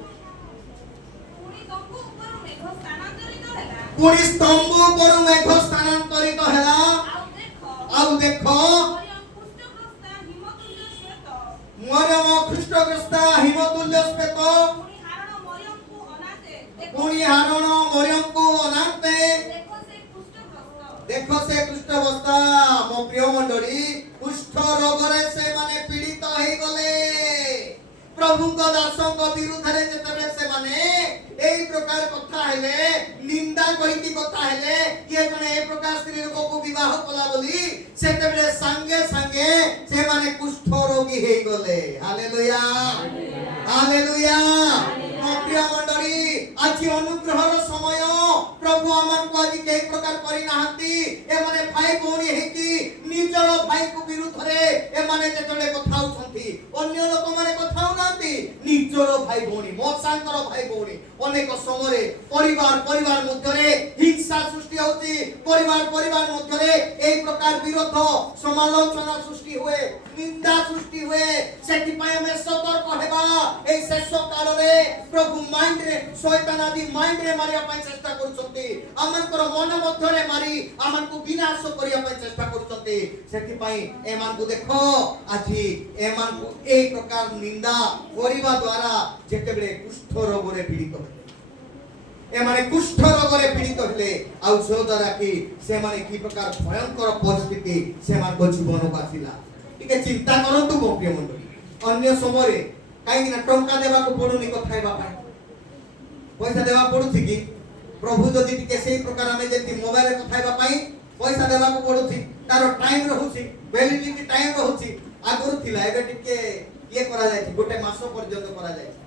ପୁଣି ସ୍ତମ୍ଭ ଉପରୁ ମେଘ ସ୍ଥାନାନ୍ତରିତ ହେଲା ଆଉ ଦେଖ ମରିୟମ ଖ୍ରୀଷ୍ଟଗ୍ରସ୍ତା ହିମତୁଲ୍ୟ ଶ୍ବେତ ପୁଣି ହାରଣ ମରିୟମକୁ ଅନାନ୍ତେ ଦେଖ ସେ କୁଷ୍ଠବସ୍ଥା ମୋ ପ୍ରିୟ ମଣ୍ଡଳୀ କୁଷ୍ଠ ରୋଗରେ ସେମାନେ ପୀଡ଼ିତ ହେଇଗଲେ ପ୍ରଭୁଙ୍କ ଦାସଙ୍କ ବିରୁଦ୍ଧରେ ଯେତେବେଳେ ସେମାନେ এই প্রকার কথা হেলে নিন্দা করিকি কথা হেলে ইয়ে জনে এই প্রকার স্ত্রী লোকକୁ বিবাহ কলা বলি সেতেবেলে সঙ্গে সঙ্গে সে মানে কুষ্ঠ রোগী হয়ে গলে হালেলুয়া হালেলুয়া প্রিয় মণ্ডলী আজি অনুগ্রহর সময় প্রভু আমানকু আজি এই প্রকার করি নাহান্তি এ মানে ভাই ভৌণী হেকি নিজর ভাইকু বিরুদ্ধরে এ মানে যেতলে কথা হউছন্তি অন্য লোক মানে কথা হউনান্তি নিজর ভাই ভৌণী মোসাঙ্কর ভাই ভৌণী অনেক সময়ে পরিবার মধ্যে হিংসা সৃষ্টি হচ্ছে পরিবার মধ্যে এই প্রকার বিরোধ সমালোচনা সৃষ্টি হুয়ে নিন্দা সৃষ্টি হুয়ে সেটিপাই আমি সতর্ক হেবা এই শেষ কালরে প্রভু মাইন্ডরে শয়তান আদি মাইন্ডরে মারিয়া পাই চেষ্টা করছন্তি আমানকৰ মন মধ্যে মারি আমানকু বিনাশ করিয়া পাই চেষ্টা করছন্তি সেটিপাই এমানকু দেখো আজি এমানকু এই প্রকার নিন্দা করিবা দ্বারা যেতেবেলে কুষ্ঠ রোগরে পীড়িত এমানে কুষ্ঠ রোগরে পীড়িত হলে ଆଉ ଯୋ ଦ୍ୱାରା କି ସେମାନେ কি প্রকার ভয়ঙ্কর পরিস্থিতি সেମାନଙ୍କ জীবনକୁ ଆସିଲା ଟିକେ ଚିନ୍ତା କରନ୍ତୁ ମୋ ପ୍ରିୟ ମଣ୍ଡଳୀ ଅନ୍ୟ ସମୟରେ କାହିଁକି ନା ଟଙ୍କା ଦେବାକୁ ପଡୁନି କଥା ହେବା ପାଇଁ ପଇସା ଦେବା ପଡୁଛି କି ପ୍ରଭୁ ଯଦି ଟିକେ ସେଇ ପ୍ରକାର ଆମେ ଯେମିତି ମୋବାଇଲରେ କଥା ହେବା ପାଇଁ ପଇସା ଦେବାକୁ ପଡୁଛି ତାର ଟାଇମ ରହୁଛି ଭ୍ୟାଲିଡିଟି ଟାଇମ ରହୁଛି ଆଗରୁ ଥିଲା ଏବେ ଟିକେ ଇଏ କରାଯାଇଛି ଗୋଟେ ମାସ ପର୍ଯ୍ୟନ୍ତ କରାଯାଇଛି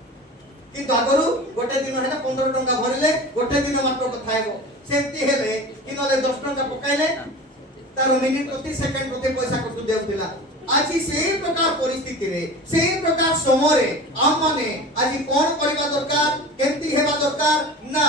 কিন্তু আগରୁ ଗୋଟେ ଦିନ ହେଲା 15 ଟଙ୍କା ভরিলে ଗୋଟେ ଦିନ ମାତ୍ର କଥା ହେବ ସେମିତି ହେଲେ କି ନଲେ 10 ଟଙ୍କା ପକାଇଲେ ତାର ମିନିଟ ପ୍ରତି ସେକେଣ୍ଡ ପ୍ରତି ପଇସା କଟୁ ଦେଉଥିଲା आज से प्रकार परिस्थिति रे से प्रकार समय आम माने आज कौन करबा दरकार केमती हेबा दरकार ना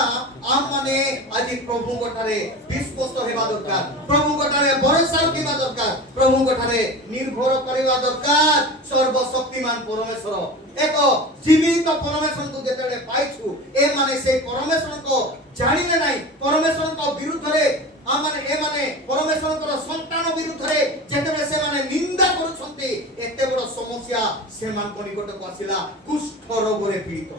आम माने आज प्रभु गठारे विश्वास हेबा दरकार प्रभु गठारे भरोसा रखिबा दरकार प्रभु गठारे निर्भर करबा दरकार सर्वशक्तिमान परमेश्वर एक जीवित परमेश्वर को जेतले पाइछु ए माने से परमेश्वर को जानिले नाही परमेश्वर को विरुद्ध रे आमाने ए माने परमेश्वर को संतान विरुद्ध रे जेतबे से माने निंदा करूछंती एते बड़ समस्या से मान को निकट को आसिला कुष्ठ रोग रे पीड़ित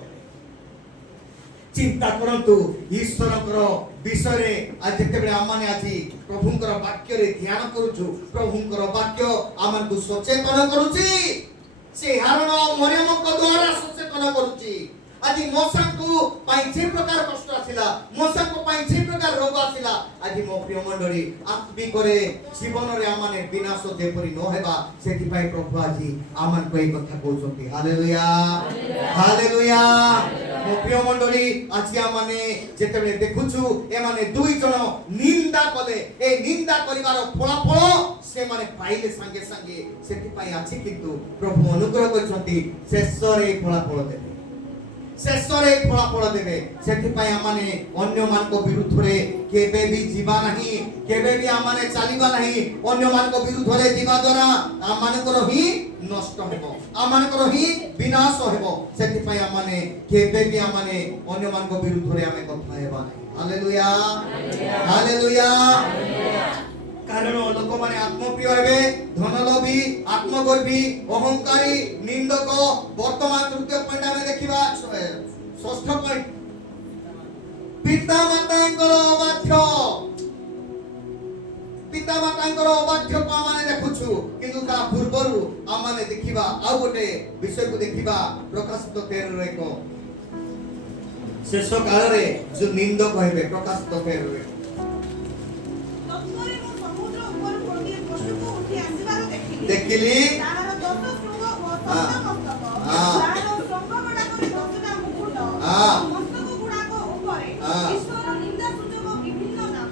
चिंता करंतु ईश्वरकर विषय रे आज जेतेबे आमाने आजी प्रभुंकर वाक्य रे ध्यान करूछु प्रभुंकर वाक्य आमान को सचेतन करूची से हारण मरियम को द्वारा सचेतन करूची आज मौसम को पाई जे प्रकार कष्ट आसिला मौसम को पाई जे प्रकार रोग आसिला आज मो प्रिय मंडली आत्मिक रे जीवन रे आमाने विनाश जेपरि न हेबा सेति पाई प्रभु आजी आमान को एक कथा कहउछंती हालेलुया हालेलुया मो प्रिय मंडली आज आमाने जेतेबे देखुछु ए माने दुई जण निंदा कले ए निंदा करिवार फलाफल से माने पाइले संगे संगे सेति पाई आछि किंतु प्रभु अनुग्रह करछंती शेष रे फलाफल देबे शेषरे फलाफल देबे सेति पाई आमाने अन्य मान को विरुद्ध रे केबे भी जीवा नहीं केबे भी आमाने चालिबा नहीं अन्य मान को विरुद्ध रे जीवा द्वारा आमानकर ही नष्ट हेबो आमानकर ही विनाश हेबो सेति पाई आमाने केबे भी आमाने अन्य मान को विरुद्ध रे आमे कथा हेबा नहीं हालेलुया हालेलुया कारण लोक माने आत्मप्रिय हेबे धनलोभी आत्मगर्वी अहंकारी निंदक वर्तमान तृतीय पॉइंट में देखिबा षष्ठ पॉइंट पिता मातांकर अबाध्य को आमाने देखुछु किंतु ता पूर्वरु आमाने देखिबा आ गोटे विषय को देखिबा प्रकाशित 13 रे को शेष काल रे जो निंदक हेबे प्रकाशित 13 रे देखिली तार दस शृंग ओ सप्त मस्तक तार शृंग गुडा को दसटा मुकुट मस्तक गुडा को ऊपर ईश्वर निंदा सूचक विभिन्न नाम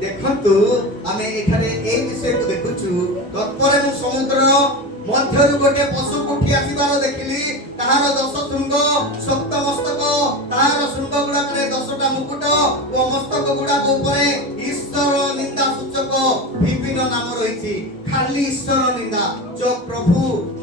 देखंतु आमे एठारे ए विषय को देखुछु तत्परे मु समुद्र मध्यरु गोटे पशु उठी आसीबार देखिली ताहार दस शृंग सप्त मस्तक ताहार शृंग गुडा करे 10टा मुकुट ओ मस्तक गुडा को ऊपर ईश्वर निंदा सूचक विभिन्न नाम रहिछि खाली ईश्वर निंदा जो प्रभु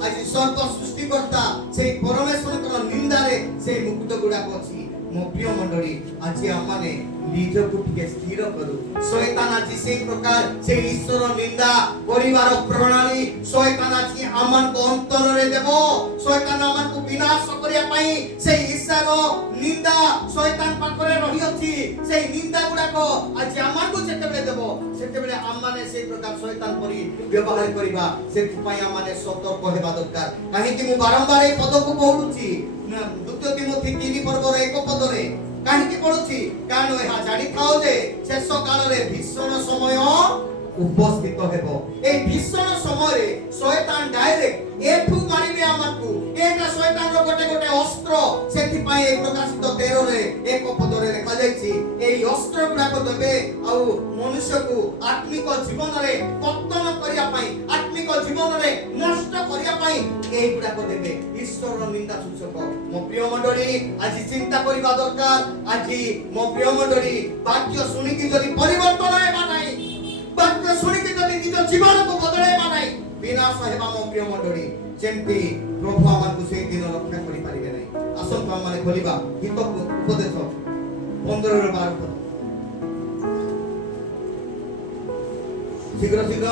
आज सर्व सृष्टिकर्ता से परमेश्वर को निंदा रे से मुकुट गुडा को अछि मो प्रिय मंडली आज आमाने निज को टिके स्थिर करू शैतान आज से प्रकार से ईश्वर निंदा परिवार प्रणाली शैतान आज आमान को अंतर रे देबो शैतान आमान को विनाश करिया पई से ईश्वर निंदा शैतान पाखरे रही अछि से निंदा गुडा को आज आमान को जेतेबे देबो सेतेबे आमाने से प्रकार शैतान परि व्यवहार करिबा सेति पई आमाने सतर्क हेबा दरकार काहे कि मु बारंबार ए पद को पढुछि द्वितीय तिमोथी 3 पर्वर 1 पद रे काहे कि पढुछि कारण एहा जानि थाओ जे शेष काल रे भीषण समय उपस्थित हेबो ए भीषण समय रे शैतान डायरेक्ट एठु मारिबे आमानकु एटा शैतान रो गोटे गोटे अस्त्र सेति पई ए प्रकाशित 13 रे 1 पद रे लिखा जायछि एई अस्त्र गुडा को देबे आ मनुष्य को आत्मिक जीवन रे पतन करिया पई आत्मिक जीवन रे नष्ट करिया पई एई गुडा को देबे ईश्वर निंदा सूचक मो प्रिय मंडली आज चिंता करिबा दरकार आज मो प्रिय मंडली वाक्य सुनि कि जदि परिवर्तन हेबा नाही वाक्य सुनि कि जदि निज जीवन को बदलेबा नाही विनाश हेबा मो प्रिय मंडली जेंति प्रभु आमान को से दिन रक्षा करि पारिबे नाही आसन तो माने खोलिबा हित उपदेश 15 रे 12 पद शीघ्र शीघ्र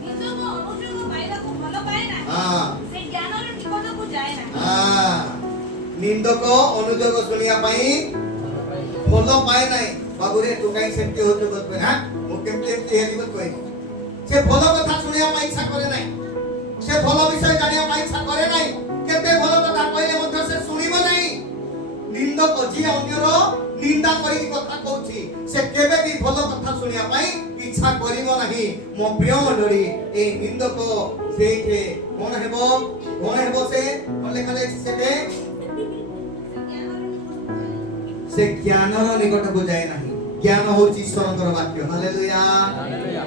निजको अनुजको पाइला को भलो पाए ना से ज्ञान रे निकट को जाय ना निंदक अनुजक सुनिया पई भलो पाए नाही बाबू रे तू काई सेमते होतो बत हां मो केमते एमते हेली बत कोइ से भलो कथा सुनिया पई इच्छा करे नाही से भलो विषय जानिया पई इच्छा करे नाही केते भलो कथा कहले मध्य से सुनिबो नाही निंदक जी अन्यर निंदा करी कथा कहउछि से केबे भी भलो कथा सुनिया पई इच्छा करिवो नाही मो प्रिय मंडली ए निंदक से के कोन हेबो से कोन लेखा से ज्ञानर निकट को जाय नाही ज्ञान होची ईश्वरଙ୍କର ବାକ୍ୟ हालेलुया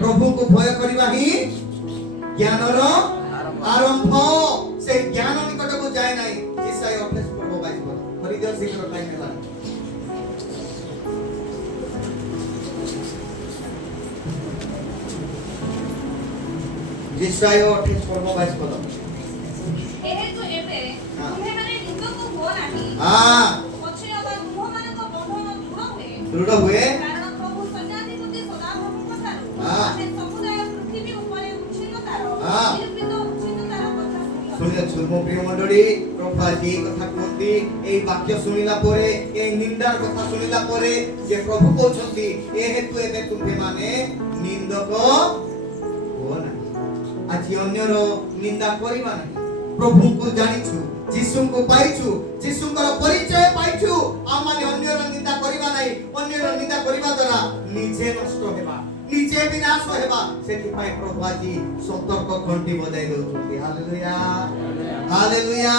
प्रभु को भय करबा ही ज्ञानर आरंभ से ज्ञान निकट को जाय नाही ईसाई 28 पर्व 22 पद खरीद शीघ्र टाइम हेला ईसाई 28 पर्व 22 पद ଏହେତୁ ଏବେ ତୁମେମାନେ ନିନ୍ଦକୁ ହୁଅ ନାହିଁ हां ପଛେ ଅବା ତୁମମାନଙ୍କ ବନ୍ଧନ ଦୃଢ ହୁଏ କାରଣ ପ୍ରଭୁ ସୈନ୍ୟାଧିପତି ସଦାପ୍ରଭୁଙ୍କ ଠାରୁ ହଁ। ଆମେ ସମୁଦାୟ ପୃଥିବୀ ଉପରେ ଉଚ୍ଛିନ୍ନତାର ହଁ। ନିରୂପିତ ଉଚ୍ଛିନ୍ନତାର କଥା শুনিছো ମୋ ପ୍ରିୟ ମଣ୍ଡଳୀ ପ୍ରଭୁ ଆଜି এই କଥା କୁହନ୍ତି এই ବାକ୍ୟ ଶୁଣିଲା ପରେ এই ନିନ୍ଦାର କଥା ଶୁଣିଲା ପରେ ଯେ ପ୍ରଭୁ କହୁଛନ୍ତି ଏ ହେତୁ ଏବେ ତୁମେମାନେ ନିନ୍ଦକ ହୁଅ ନାହିଁ ଆଜି ଅନ୍ୟର ନିନ୍ଦା କରିବା ନାହିଁ ପ୍ରଭୁଙ୍କୁ ଜାଣିଛୁ ଯୀଶୁଙ୍କୁ ପାଇଛୁ ଯୀଶୁଙ୍କର ପରିଚୟ ପାଇଛୁ ଆମମାନେ ଅନ୍ୟର ନିନ୍ଦା କରିବା ନାହିଁ ଅନ୍ୟର ନିନ୍ଦା କରିବା ଦ୍ୱାରା ନିଜେ ନଷ୍ଟ ହେବା ନିଜେ ବିନାଶ ହେବା ସେଥିପାଇଁ ପ୍ରଭୁ ଆଜି ସତର୍କ ଘଣ୍ଟି ବଜାଇ ଦେଉଛନ୍ତି ହାଲେଲୁୟା ହାଲେଲୁୟା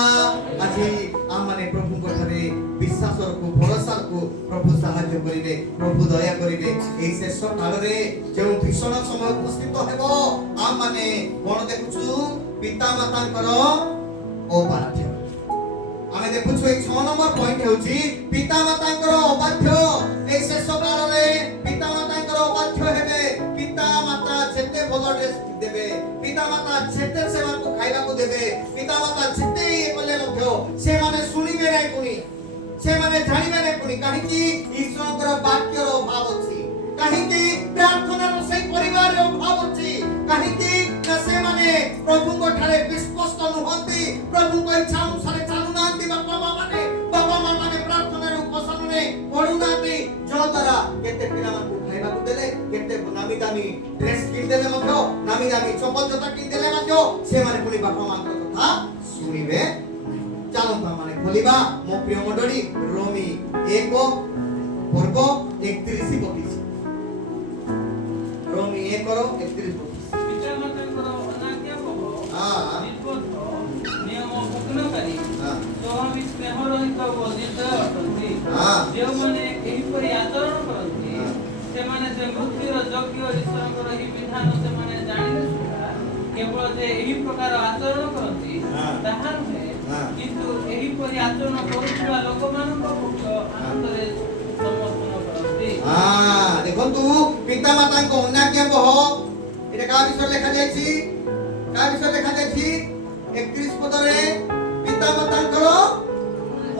ଆଜି ଆମମାନେ ପ୍ରଭୁଙ୍କ ଠାରେ ବିଶ୍ୱାସକୁ ଭରସାକୁ ପ୍ରଭୁ ସାହାଯ୍ୟ କରିବେ ପ୍ରଭୁ ଦୟା କରିବେ ଏହି ଶେଷ କାଳରେ ଯେଉଁ ଭୀଷଣ ସମୟ ଉପସ୍ଥିତ ହେବ ଆମମାନେ କଣ ଦେଖୁଛୁ ପିତାମାତାଙ୍କର ଅବାଧ୍ୟ ଆମେ ଦେଖୁଛୁ এই 6 নম্বর পয়েন্ট ହେଉଛି ପିତାମାତାଙ୍କର ଅବାଧ୍ୟ এই ଶେଷ କାଳରେ ପିତାମାତାଙ୍କର ଅବାଧ୍ୟ ହେବେ ପିତାମାତା ଯେତେ ଭଲ ଡ୍ରେସ ଦେବେ ପିତାମାତା ଯେତେ ସେମାନଙ୍କୁ ଖାଇବାକୁ ଦେବେ ପିତାମାତା ଯେତେ କଲେ ମଧ୍ୟ ସେମାନେ ଶୁଣିବେ ନାହିଁ ପୁଣି ସେମାନେ ଜାଣିବେ ନାହିଁ ପୁଣି କାହିଁକି ଈଶ୍ୱରଙ୍କର ବାକ୍ୟର ଅଭାବ ଅଛି କାହିଁକି ପ୍ରାର୍ଥନାର ସେହି ପରିବାରର ଅଭାବ ଅଛି କାହିଁକି ନା ସେମାନେ ପ୍ରଭୁଙ୍କ ଠାରେ ବିଶ୍ୱସ୍ତ ନୁହନ୍ତି ପ୍ରଭୁଙ୍କ ଇଚ୍ଛା ଅନୁସାରେ ଚାଲୁନାହାନ୍ତି ବାପା ମା ମାନେ ପ୍ରାର୍ଥନାର ଉପସନରେ ପଢୁନାହାନ୍ତି ଯଦ୍ୱାରା କେତେ ପିଲାମାନଙ୍କୁ ଖାଇବାକୁ ଦେଲେ କେତେ ନାମୀ ଦାମୀ ଡ୍ରେସ କିଣିଦେଲେ ମଧ୍ୟ ନାମୀ ଦାମୀ ଚପଲ ଜୋତା କିଣିଦେଲେ ମଧ୍ୟ ସେମାନେ ପୁଣି ବାପା ମାଙ୍କର କଥା ଶୁଣିବେ ଚାଲନ୍ତୁ ଆମେ ଖୋଲିବା ମୋ ପ୍ରିୟ ମଣ୍ଡଳୀ ରୋମୀ 1 ପର୍ବ 31 32 रोमी 1 करो 31 ପିତାମାତାଙ୍କର ଅନାଜ୍ଞାବହ ନିର୍ବୋଧ ନିୟମ ଭଗ୍ନକାରୀ ସ୍ୱାଭାବିକ ସ୍ନେହରହିତ ଓ ନିର୍ଦୟ ଅଟନ୍ତି ଯେଉଁମାନେ ଏହିପରି ଆଚରଣ କରନ୍ତି ସେମାନେ ଯେ ମୃତ୍ୟୁର ଯୋଗ୍ୟ ଈଶ୍ୱରଙ୍କର ଏହି ବିଧାନ ସେମାନେ ଜାଣିଲେ ସୁଦ୍ଧା କେବଳ ଯେ ଏହି ପ୍ରକାର ଆଚରଣ କରନ୍ତି ତାହା ନୁହେଁ କିନ୍ତୁ ଏହିପରି ଆଚରଣ କରୁଥିବା ଲୋକମାନଙ୍କ ପକ୍ଷ ଆନନ୍ଦରେ ସମର୍ପଣ କରନ୍ତି ଦେଖନ୍ତୁ ପିତାମାତାଙ୍କ ଅନାଜ୍ଞାବହ এটা কার বিষয় লেখা যাইছি কার বিষয় লেখা যাইছি 31 পদরে পিতামাতাଙ୍କର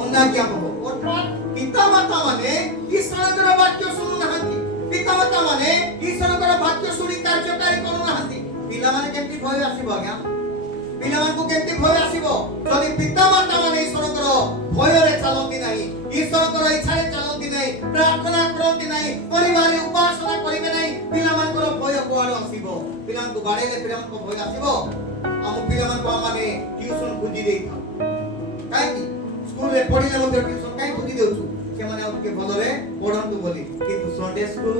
অনাজ্ঞাবহ অর্থাৎ পিতামাতা মানে ঈশ্বরଙ୍କର বাক্য শুনু নাহাନ୍ତି পিতামাতা মানে ঈশ্বরଙ୍କର বাক্য শুনি কার্যকারী করু নাহাନ୍ତି ପିଲାମାନେ କେମିତି ଭୟ ଆସିବ ଆଜ୍ଞା ପିଲାମାନଙ୍କୁ କେମିତି ଭୟ ଆସିବ ଯଦି ପିତାମାତା ମାନେ ঈশ্বরଙ୍କର ଭୟରେ ଚାଲନ୍ତି ନାହିଁ ঈশ্বরଙ୍କର ଇଚ୍ଛାରେ ଚାଲନ୍ତି ନାହିଁ ପ୍ରାର୍ଥନା କରନ୍ତି ନାହିଁ ପରିବାରରେ ଉପାସନା କରିବେ ନାହିଁ ପିଲାମାନଙ୍କର ଭୟ କୁଆଡେ ଆସିବ ପିଲାମାନଙ୍କୁ ବାଡେଇଲେ ପିଲାମାନଙ୍କ ଭୟ ଆସିବ ଆମ ପିଲାମାନଙ୍କୁ ଆମମାନେ ଟ୍ୟୁସନ ଖୋଜି ଦେଇଥାଉ କାହିଁକି ସ୍କୁଲରେ ପଢିଲେ ମଧ୍ୟ ଟ୍ୟୁସନ କାହିଁ ଖୋଜି ଦେଉଛୁ ସେମାନେ ଆଉ ଟିକେ ଭଲରେ ପଢନ୍ତୁ ବୋଲି କିନ୍ତୁ ସଣ୍ଡେ ସ୍କୁଲ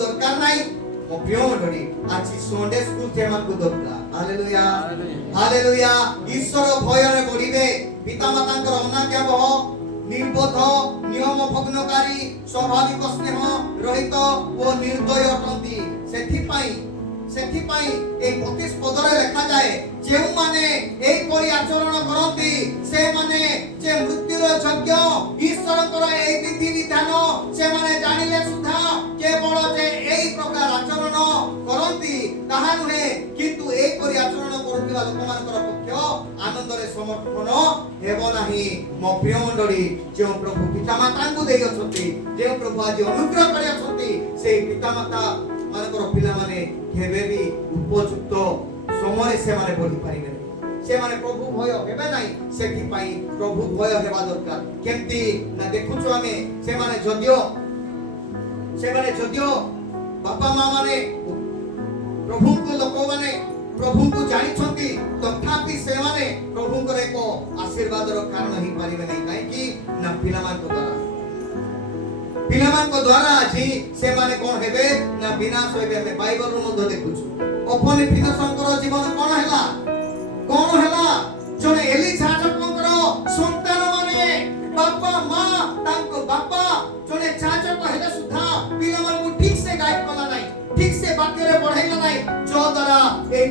ଦରକାର ନାହିଁ ମୋ ପ୍ରିୟ ମଣ୍ଡଳୀ ଆଜି ସଣ୍ଡେ ସ୍କୁଲ ସେମାନଙ୍କୁ ଦରକାର ହାଲେଲୁୟା ହାଲେଲୁୟା ଈଶ୍ୱର ଭୟରେ ବଢିବେ ପିତାମାତାଙ୍କର ଅନାଜ୍ଞାବହ ନିର୍ବୋଧ ନିୟମ ଭଗ୍ନକାରୀ ସ୍ୱାଭାବିକ ସ୍ନେହ ରହିତ ଓ ନିର୍ଦୟ ଅଟନ୍ତି ସେଥିପାଇଁ এই 32 ପଦରେ ଲେଖାଯାଏ ଯେଉଁମାନେ ଏହିପରି ଆଚରଣ କରନ୍ତି ସେମାନେ ଯେ ମୃତ୍ୟୁର ଯୋଗ୍ୟ ଈଶ୍ୱରଙ୍କର ଏହି ବିଧି ବିଧାନ ସେମାନେ ଜାଣିଲେ ସୁଦ୍ଧା କେବଳ ଯେ ଏହି ପ୍ରକାର ଆଚରଣ କରନ୍ତି ତାହା ନୁହେଁ କିନ୍ତୁ ଏହିପରି ଆଚରଣ କରୁଥିବା ଲୋକମାନଙ୍କର ପକ୍ଷ ଆନନ୍ଦରେ ସମର୍ପଣ ହେବ ନାହିଁ ମୋ ପ୍ରିୟ ମଣ୍ଡଳୀ ଯେଉଁ ପ୍ରଭୁ ପିତାମାତାଙ୍କୁ ଦେଇ ଅଛନ୍ତି ଯେଉଁ ପ୍ରଭୁ ଆଜି ଅନୁଗ୍ରହ କରି ଅଛନ୍ତି ସେହି ପିତାମାତା ମାନଙ୍କର ପିଲାମାନେ କେବେ ବି ଉପଯୁକ୍ତ ସମୟରେ ସେମାନେ ବଢି ପାରିବେ ନାହିଁ ସେମାନେ ପ୍ରଭୁ ଭୟ ହେବେ ନାହିଁ ସେଥିପାଇଁ ପ୍ରଭୁ ଭୟ ହେବା ଦରକାର କେମିତି ନା ଦେଖୁଛୁ ଆମେ ସେମାନେ ଯଦିଓ ବାପା ମା ମାନେ ପ୍ରଭୁଙ୍କୁ ଲୋକମାନେ ପ୍ରଭୁଙ୍କୁ ଜାଣିଛନ୍ତି ତଥାପି ସେମାନେ ପ୍ରଭୁଙ୍କର ଏକ ଆଶୀର୍ବାଦର କାରଣ ହେଇପାରିବେ ନାହିଁ କାହିଁକି ନା ପିଲାମାନଙ୍କ ଦ୍ୱାରା ଆଜି ସେମାନେ କଣ ହେବେ ନା ବିନାଶ ହେବେ ଆମେ ବାଇବଲରୁ ମଧ୍ୟ ଦେଖୁଛୁ ଅଫନି ଫିନସଙ୍କର ଜୀବନ କଣ ହେଲା ଜଣେ ଏଲିସା ଯାଜକଙ୍କର ସନ୍ତାନ ମାନେ ବାପା ମା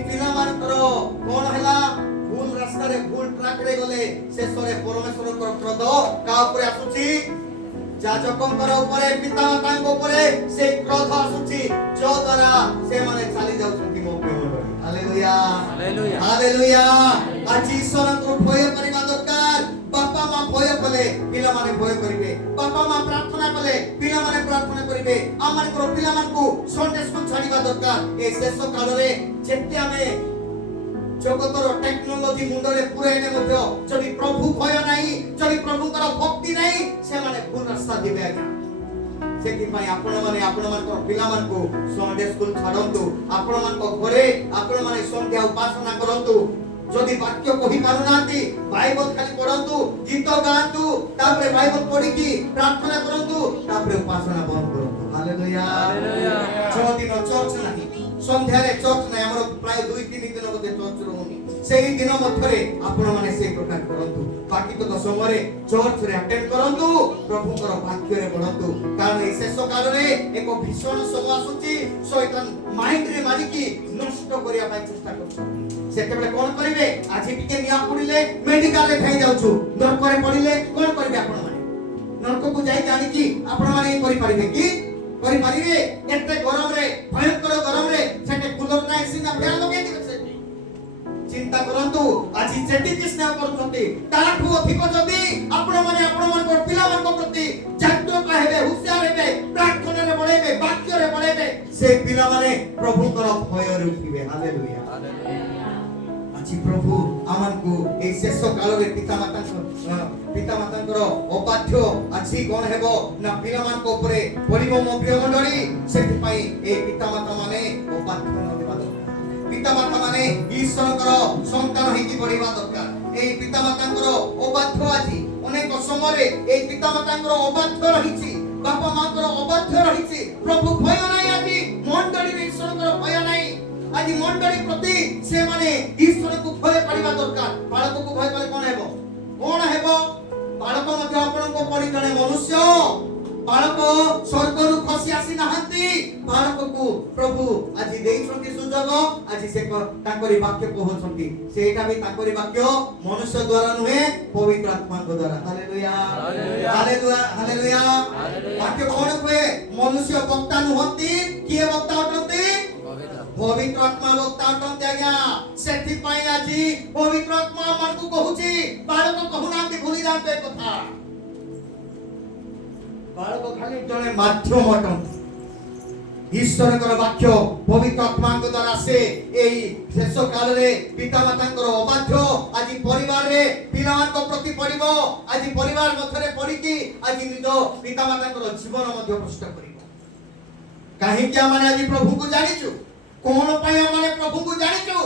पिला मानकर कोन हला भूल रास्ता रे भूल ट्रैक रे गले शेषरे परमेश्वर को क्रोध का ऊपर आसुची जाजकंकर ऊपर पिता माताଙ୍କ ऊपर से क्रोध आसुची जो द्वारा से माने चली जाउछंती मो प्रेम मंडली हालेलुया हालेलुया हालेलुया आज ईश्वर को भय करिबा दरकार बापा मां भय कले पिला माने भय करिवे बापा मां प्रार्थना कले पिला माने प्रार्थना करिवे आमान को पिला मान को संडे स्कूल छाड़ीबा दरकार ए शेष काल रे जेते आमे जगतर टेक्नोलॉजी मुंडरे पुराइने मध्य जदि प्रभु भय नाही जदि प्रभुकर भक्ति नाही से माने भूल रास्ता दिबे आज्ञा सेति पई आपण मान को पिला मान को संडे स्कूल छाडंतु आपण मान को घरे आपण माने संध्या उपासना करंतु जदि वाक्य कहि पारु नांती बाइबल खाली पढंतु गीत गांतु तापरे बाइबल पढी की प्रार्थना करंतु तापरे उपासना बंद करंतु हालेलुया हालेलुया 6 दिन चर्च नाही संध्या रे चर्च नाही हमर प्राय 2-3 दिन मध्ये चर्च रहउनी सेही दिन मध्यरे आपण माने से प्रकार करंतु बाकी तो समय रे चर्च रे अटेंड करंतु प्रभुकर वाक्य रे पढंतु कारण ए शेष काल रे एक भीषण समय आसुची शैतान माइंड रे मारी की नष्ट करिया पाई चेष्टा करछ सेतेबेले कोन करिवे आज टिके निया पडिले मेडिकल रे थाई जाउछु नरक रे पडिले कोन करिवे आपण माने नरक को जाई जानि की आपण माने करि परिबे की करि परिबे एते गरम रे भयंकर गरम रे सेटे कूलर ना एसी ना फैन लगे दिबे सेटे चिंता करंतु आज जेति कृष्ण करछंती ताठु अधिक जदी आपण मान को पिला मान को प्रति जागरूक हेबे हुशियार हेबे प्रार्थना रे बढ़ेबे वाक्य रे बढ़ेबे से पिला माने प्रभु कर भय रे उठिबे हालेलुया আজি प्रभु आमान को ए शेष काल रे पिता मातांकर अबाध्य আজি कोन हेबो ना पिला मान को ऊपर पडिबो मो प्रिय मंडली सेति पई ए पिता माता माने अबाध्य न देबा दरकार पिता माता माने ईश्वरकर संतान हेकी पडिबा दरकार ए पिता मातांकर अबाध्य আজি अनेक समय ए पिता मातांकर अबाध्य रहिछि बापा मांकर अबाध्य रहिछि प्रभु भय नाही আজি मंडली रे ईश्वरकर भय नाही आज मंडली प्रति से माने ईश्वर को भय करिबा दरकार बालक को भय कले कोन हेबो बालक मध्ये आपण को परि जने मनुष्य बालक स्वर्ग रु खसी आसी नाहंती बालक को प्रभु आज देइछंती सुजोग आज से ताकरी वाक्य कहउछंती सेटा भी ताकरी वाक्य मनुष्य द्वारा नुहे पवित्र आत्मा को द्वारा हालेलुया हालेलुया हालेलुया वाक्य कोन कहे मनुष्य वक्ता नुहंती किए वक्ता अटंती पवित्र आत्मा वक्ता अटंती आज्ञा सेति पई आजी पवित्र आत्मा मन को कहूची बालक कहूनांती भूली जाते कथा बालक खाली जने माध्यम अटंती ईश्वरकर वाक्य पवित्र आत्मा को द्वारा से एई शेष काल रे पिता मातांकर अबाध्य आजी परिवार रे पिलामान को प्रति पडिबो आजी परिवार मथरे पडी की आजी निज पिता मातांकर जीवन मध्य नष्ट करिबो काहे कि माने आजी प्रभु को जानिचु कोन पय माने प्रभु को जानिचु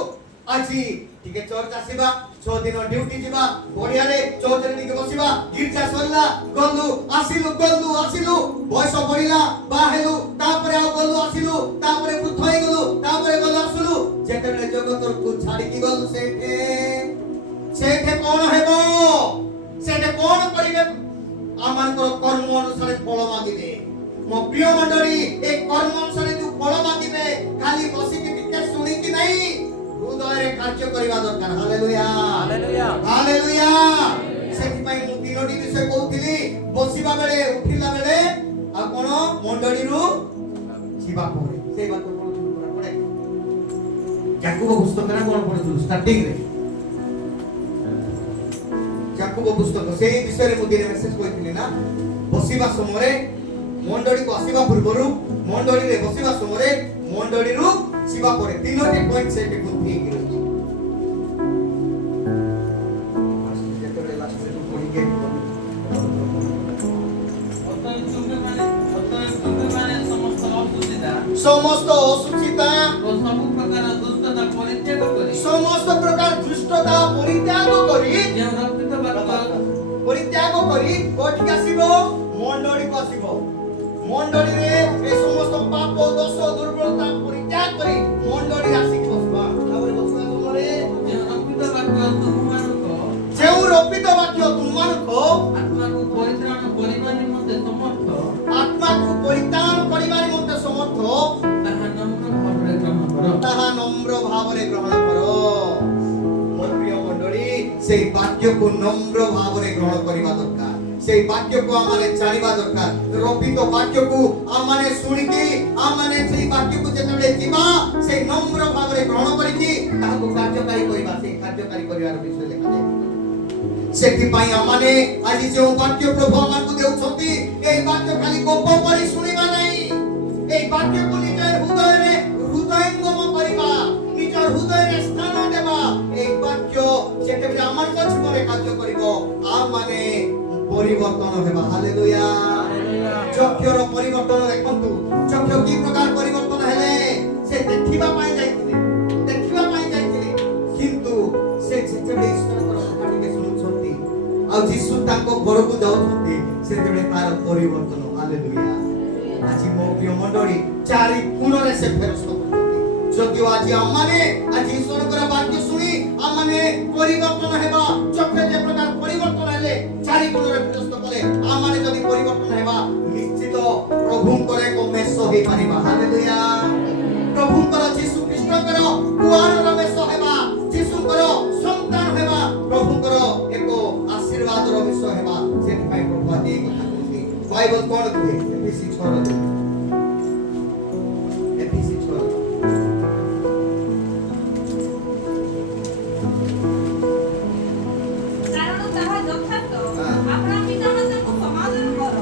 आजी टिके चर्च आसीबा 6 दिन ड्यूटी जिबा बढिया रे चर्च रे टिके बसिबा गिरजा सरला गलु आसिलु बयस बढिला बाहेलु तापरे आ गलु आसिलु तापरे वृद्ध होई गलु तापरे गलु आसलु जेतेबेले जगतर को छाडी की गलु सेठे कोन हेबो सेठे कोन करिवे आमानकर कर्म अनुसार फल मागिबे मो प्रिय मंडली एक कर्म अनुसार तू फल मागिबे खाली बसी के टिके सुनी कि नहीं हृदय रे कार्य करिवा दरकार हालेलुया हालेलुया हालेलुया सेति पई मु तीनोटी विषय कहउथिली बसिबा बेले उठिला बेले आ कोन मंडली रु जीवा परे से बात कोन पूरा पड़े याकूब पुस्तक रे कोन पढिथु स्टार्टिंग रे याकूब पुस्तक से विषय रे मु दिने मेसेज कहइथिली ना बसिबा समय मंडली को आसीबा पूर्वरु मंडली रे बसिबा समय मंडली रु शिवा परे तीनोटी पॉइंट से के बुद्धि गिरछि जेतरे लास्ट रे पढी के समस्त असुचिता ओ सब प्रकार दुष्टता परित्याग करी समस्त प्रकार दुष्टता परित्याग करी जे रक्षित बात परित्याग करी कोठी आसीबो मंडली को आसीबो मंडली रे ए समस्त पाप दोष दुर्बलता परित्याग करी मंडली आसी बसबा तावरे बसबा तुमरे जे रक्षित बात तुममानको जे रक्षित वाक्य तुममानको आत्मा को परित्राण करिबा निमंते समर्थ आत्मा को परित्राण करिबा निमंते समर्थ ताहा नम्र भावरे ग्रहण करो ताहा নম্র ভাବରେ গ্রহণ কর। ମୋ ପ୍ରିୟ ମଣ୍ଡଳୀ, ସେଇ ବାକ୍ୟକୁ নম্ର ଭାବରେ ଗ୍ରହଣ କରିବା ଦରକାର। ସେଇ ବାକ୍ୟକୁ ଆମମାନେ ଜାଣିବା ଦରକାର। ରବିତ ବାକ୍ୟକୁ ଆମମାନେ ଶୁଣିକି ଆମମାନେ ସେଇ ବାକ୍ୟକୁ ଯେତେବେଳେ ଯିବା ସେଇ নম্ର ଭାବରେ ଗ୍ରହଣ କରିକି ତାହାକୁ କାର୍ଯ୍ୟକାରୀ କରିବା। ସେଇ କାର୍ଯ୍ୟକାରୀ କରିବାର ବିଷୟ ଲେଖାଯାଏ। ସେଥିପାଇଁ ଆମମାନେ ଆଜି ଯେଉଁ ବାକ୍ୟ ପ୍ରଭୁ ଆମକୁ ଦେଉଛନ୍ତି, এই ବାକ୍ୟ ଖାଲି ଗପ କରି ଶୁଣିବା ନାହିଁ। এই ବାକ୍ୟକୁ ନିଜ ହୃଦୟରେ ହୃଦୟଙ୍ଗମ କରିବା, ନିଜ ହୃଦୟରେ ସ୍ଥାନ ଦେବା। এই ବାକ୍ୟ ଯେତେବେଳେ ଆମମାନଙ୍କ ଜୀବନରେ କାର୍ଯ୍ୟ କରିବ, ଆମମାନେ ପରିବର୍ତ୍ତନ ହେବା। ହାଲେଲୁୟା। ଚକ୍ଷୁର ପରିବର୍ତ୍ତନ ଦେଖନ୍ତୁ। ଚକ୍ଷୁ କି ପ୍ରକାର ପରିବର୍ତ୍ତନ ହେଲେ? ସେ ଦେଖିବା ପାଇଁ ଯାଇଥିଲେ, କିନ୍ତୁ ସେ ଯେତେବେଳେ ଈଶ୍ୱରଙ୍କର କଥା ଟିକେ ଶୁଣୁଛନ୍ତି ଆଉ ଯୀଶୁ ତାଙ୍କ ଘରକୁ ଯାଉଛନ୍ତି, ସେତେବେଳେ ତାର ପରିବର୍ତ୍ତନ। ହାଲେଲୁୟା। ଆଜି ମୋ ପ୍ରିୟ ମଣ୍ଡଳୀ, ଚାରି ଗୁଣରେ ସେ ଫେରସ୍ତ କରୁଛନ୍ତି। ଯଦିଓ ଆଜି ଆମମାନେ ଆଜି ଈଶ୍ୱରଙ୍କର ବାକ୍ୟ ଶୁଣି ଆମମାନେ ପରିବର୍ତ୍ତନ ହେବା, ଚକ୍ଷୁ ଯେ ପ୍ରକାର ପରିବର୍ତ୍ତନ ହେଲେ ଚାରି ଗୁଣରେ ଫେରସ୍ତ କଲେ, ଆମମାନେ ଯଦି ପରିବର୍ତ୍ତନ ହେବା, ନିଶ୍ଚିତ ପ୍ରଭୁଙ୍କର ଏକ ମେଷ ହେଇପାରିବା। ହାଲେଲୁୟା। ପ୍ରଭୁଙ୍କର ଯୀଶୁ ଖ୍ରୀଷ୍ଟଙ୍କର କୁଆରର ମେଷ ହେବା, ଯୀଶୁଙ୍କର ସନ୍ତାନ ହେବା, ପ୍ରଭୁଙ୍କର ଏକ ଆଶୀର୍ବାଦର ବିଷୟ ହେବା। ସେଥିପାଇଁ ପ୍ରଭୁ ଆଜି ଏହି କଥା କହୁଛି। ବାଇବଲ କଣ କୁହେ? ଏଫେସୀ 6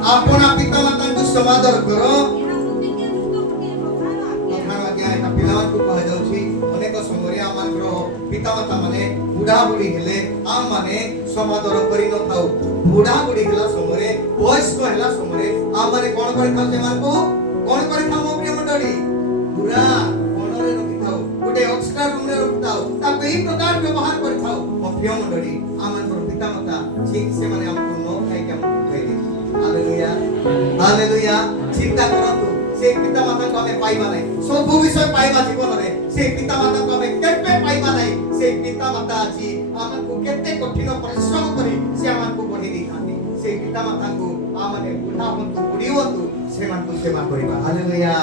अपना पिता माताଙ୍କୁ ସମାଦର କର। ପିଲାମାନଙ୍କୁ କୁହାଯାଉଛି ଅନେକ ସମୟରେ ଆମର ପିତା ମାତା ମାନେ ବୁଢା ବୁଢୀ ହେଲେ ଆମମାନେ ସମାଦର କରିନଥାଉ। ବୁଢା ବୁଢୀ ହେଲା ସମୟରେ, ବୟସ୍କ ହେଲା ସମୟରେ ଆମମାନେ କଣ କରିଥାଉ? ସେମାନଙ୍କୁ କଣ କରିଥାଉ? ମୋ ପ୍ରିୟ ମଣ୍ଡଳୀ, ପୁରା ମନରେ ରଖିଥାଉ, ଗୋଟେ ଏକ୍ସଟ୍ରା ରୁମରେ ରଖିଥାଉ, ତାକୁ ଏହି ପ୍ରକାର ବ୍ୟବହାର କରିଥାଉ। ମୋ ପ୍ରିୟ ମଣ୍ଡଳୀ, ଆମମାନଙ୍କର ପିତା ମାତା ଠିକ୍ ସେମାନେ ଆମକୁ ନ ଖାଇକି ଆମକୁ ଖୁଆଇବେ। Hallelujah, hallelujah. ଚିନ୍ତା କରନ୍ତୁ, ସେ ପିତା ମାତାଙ୍କୁ ଆମେ ପାଇବା ନାହିଁ। ସବୁ ବିଷୟ ପାଇବା ଜୀବନରେ, ସେ ପିତା ମାତାଙ୍କୁ ଆମେ କେବେ ପାଇବା ନାହିଁ। ସେ ପିତା ମାତା ଆଜି ଆମକୁ କେତେ କଠିନ ପରିଶ୍ରମ କରି ସେ ଆମକୁ ବଢେଇ ଦେଇଥାନ୍ତି। ସେ ପିତା ମାତାଙ୍କୁ ଆମମାନେ ବୁଢା ହୁଅନ୍ତୁ, ବୁଢୀ ହୁଅନ୍ତୁ, ସେମାନଙ୍କୁ ସେବା କରିବା। ହାଲେଲୁୟା।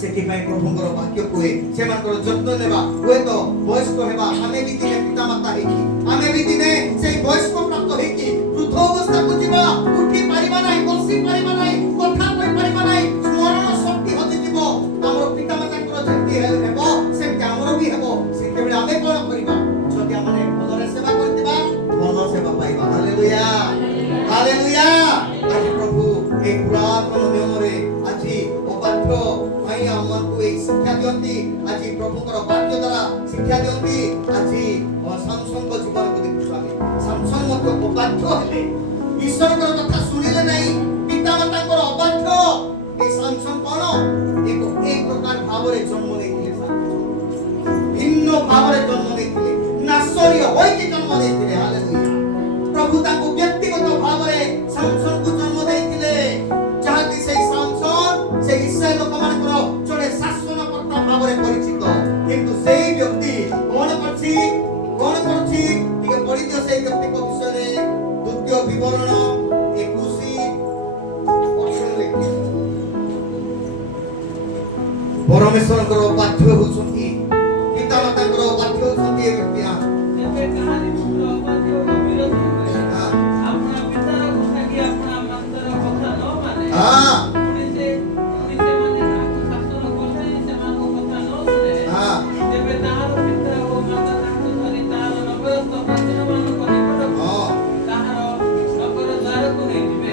ସେଥିପାଇଁ ପ୍ରଭୁଙ୍କର ବାକ୍ୟ କୁହେ ସେମାନଙ୍କର ଯତ୍ନ ନେବା। ହୁଏତ ବୟସ୍କ ହେବା, ଆମେ ବି ଦିନେ ପିତା ମାତା ହେଇକି, ଆମେ ବି ଦିନେ ସେଇ ବୟସ୍କ ପ୍ରାପ୍ତ ହେଇକି ବୃଦ୍ଧ ଅବସ୍ଥାକୁ ଯିବା। ଉଠି ପାରିବା ନାହିଁ, ବସି ପାରିବା ନାହିଁ, କଥା କହିପାରିବା ନାହିଁ, ସ୍ମରଣ ଶକ୍ତି ହଜିଯିବ। ଆମର ପିତା ମାତାଙ୍କର ଯେମିତି ହେବ ସେମିତି ଆମର ବି ହେବ। ସେତେବେଳେ ଆମେ କଣ କରିବା? ଯଦି ଆମେ ଭଲରେ ସେବା କରିଥିବା, ଭଲ ସେବା ପାଇବା। Hallelujah, hallelujah. ଆଜି ପ୍ରଭୁ এই পুরাতন নিয়মরে আজি অবাধ্য ভাই আমাকে এই শিক্ষা দিয়ନ୍ତି। আজি প্রভুଙ୍କର বাক্য দ্বারা শিক্ষা দিয়ନ୍ତି। আজি সামসনଙ୍କ জীবনକୁ ଦେଖୁଛୁ ଆମେ। ସାମସନ ମଧ୍ୟ ଅବାଧ୍ୟ ହେଲେ, ଈଶ୍ୱରଙ୍କର କଥା ଶୁଣିଲେ ନାହିଁ, ପିତା ମାତାଙ୍କର ଅବାଧ୍ୟ। এই ସାମସନ କଣ? এই ପ୍ରକାର ଭାବରେ ଜନ୍ମ ନେଇଥିଲେ। ଭିନ୍ନ ଭାବରେ ଜନ୍ମ ନେଇଥିଲେ, ନାଶରୀୟ ହୋଇକି ଜନ୍ମ ନେଇଥିଲେ। ହାଲେଲୁୟା। ପ୍ରଭୁ ତାଙ୍କୁ ବ୍ୟକ୍ତିଗତ ଭାବରେ ସାମସନକୁ ଜନ୍ମ ଦେଇଥିଲେ, ଯାହାକି ସେଇ ସାମସନ ସେ ଇସ୍ରାଏଲ ଲୋକମାନଙ୍କର ଜଣେ ଶାସନକର୍ତ୍ତା ଭାବରେ ପରିଚିତ। କିନ୍ତୁ ସେଇ ବ୍ୟକ୍ତି କଣ କରୁଛି? ଟିକେ ପଢି ଦିଅ ସେଇ ବ୍ୟକ୍ତିଙ୍କ ବିଷୟରେ। ଦ୍ୱିତୀୟ ବିବରଣ 21 ପରମେଶ୍ୱରଙ୍କର ବାଧ୍ୟ ହେଉଛନ୍ତି, ପିତା ମାତାଙ୍କର ବାଧ୍ୟ ହେଉଛନ୍ତି ଏ ବ୍ୟକ୍ତି। ଯେବେ କାହାରି ପୁତ୍ର ଅବାଧ୍ୟ ଓ ବିରୋଧୀ ହୁଏ, ଆପଣା ପିତାର କଥା କି ଆପଣା ମାତାର କଥା ନ ମାନେ, ପୁଣି ସେମାନେ ତାହାକୁ ଶାସନ କଲେ, ସେମାନଙ୍କ କଥା ନ ଶୁଣେ, ତେବେ ତାହାର ପିତା ଓ ମାତା ତାଙ୍କୁ ଧରି ତାହାର ନଗରସ୍ଥ ପ୍ରାଚୀନମାନଙ୍କ ନିକଟକୁ ତାହାର ନଗର ଦ୍ୱାରକୁ ନେଇଯିବେ।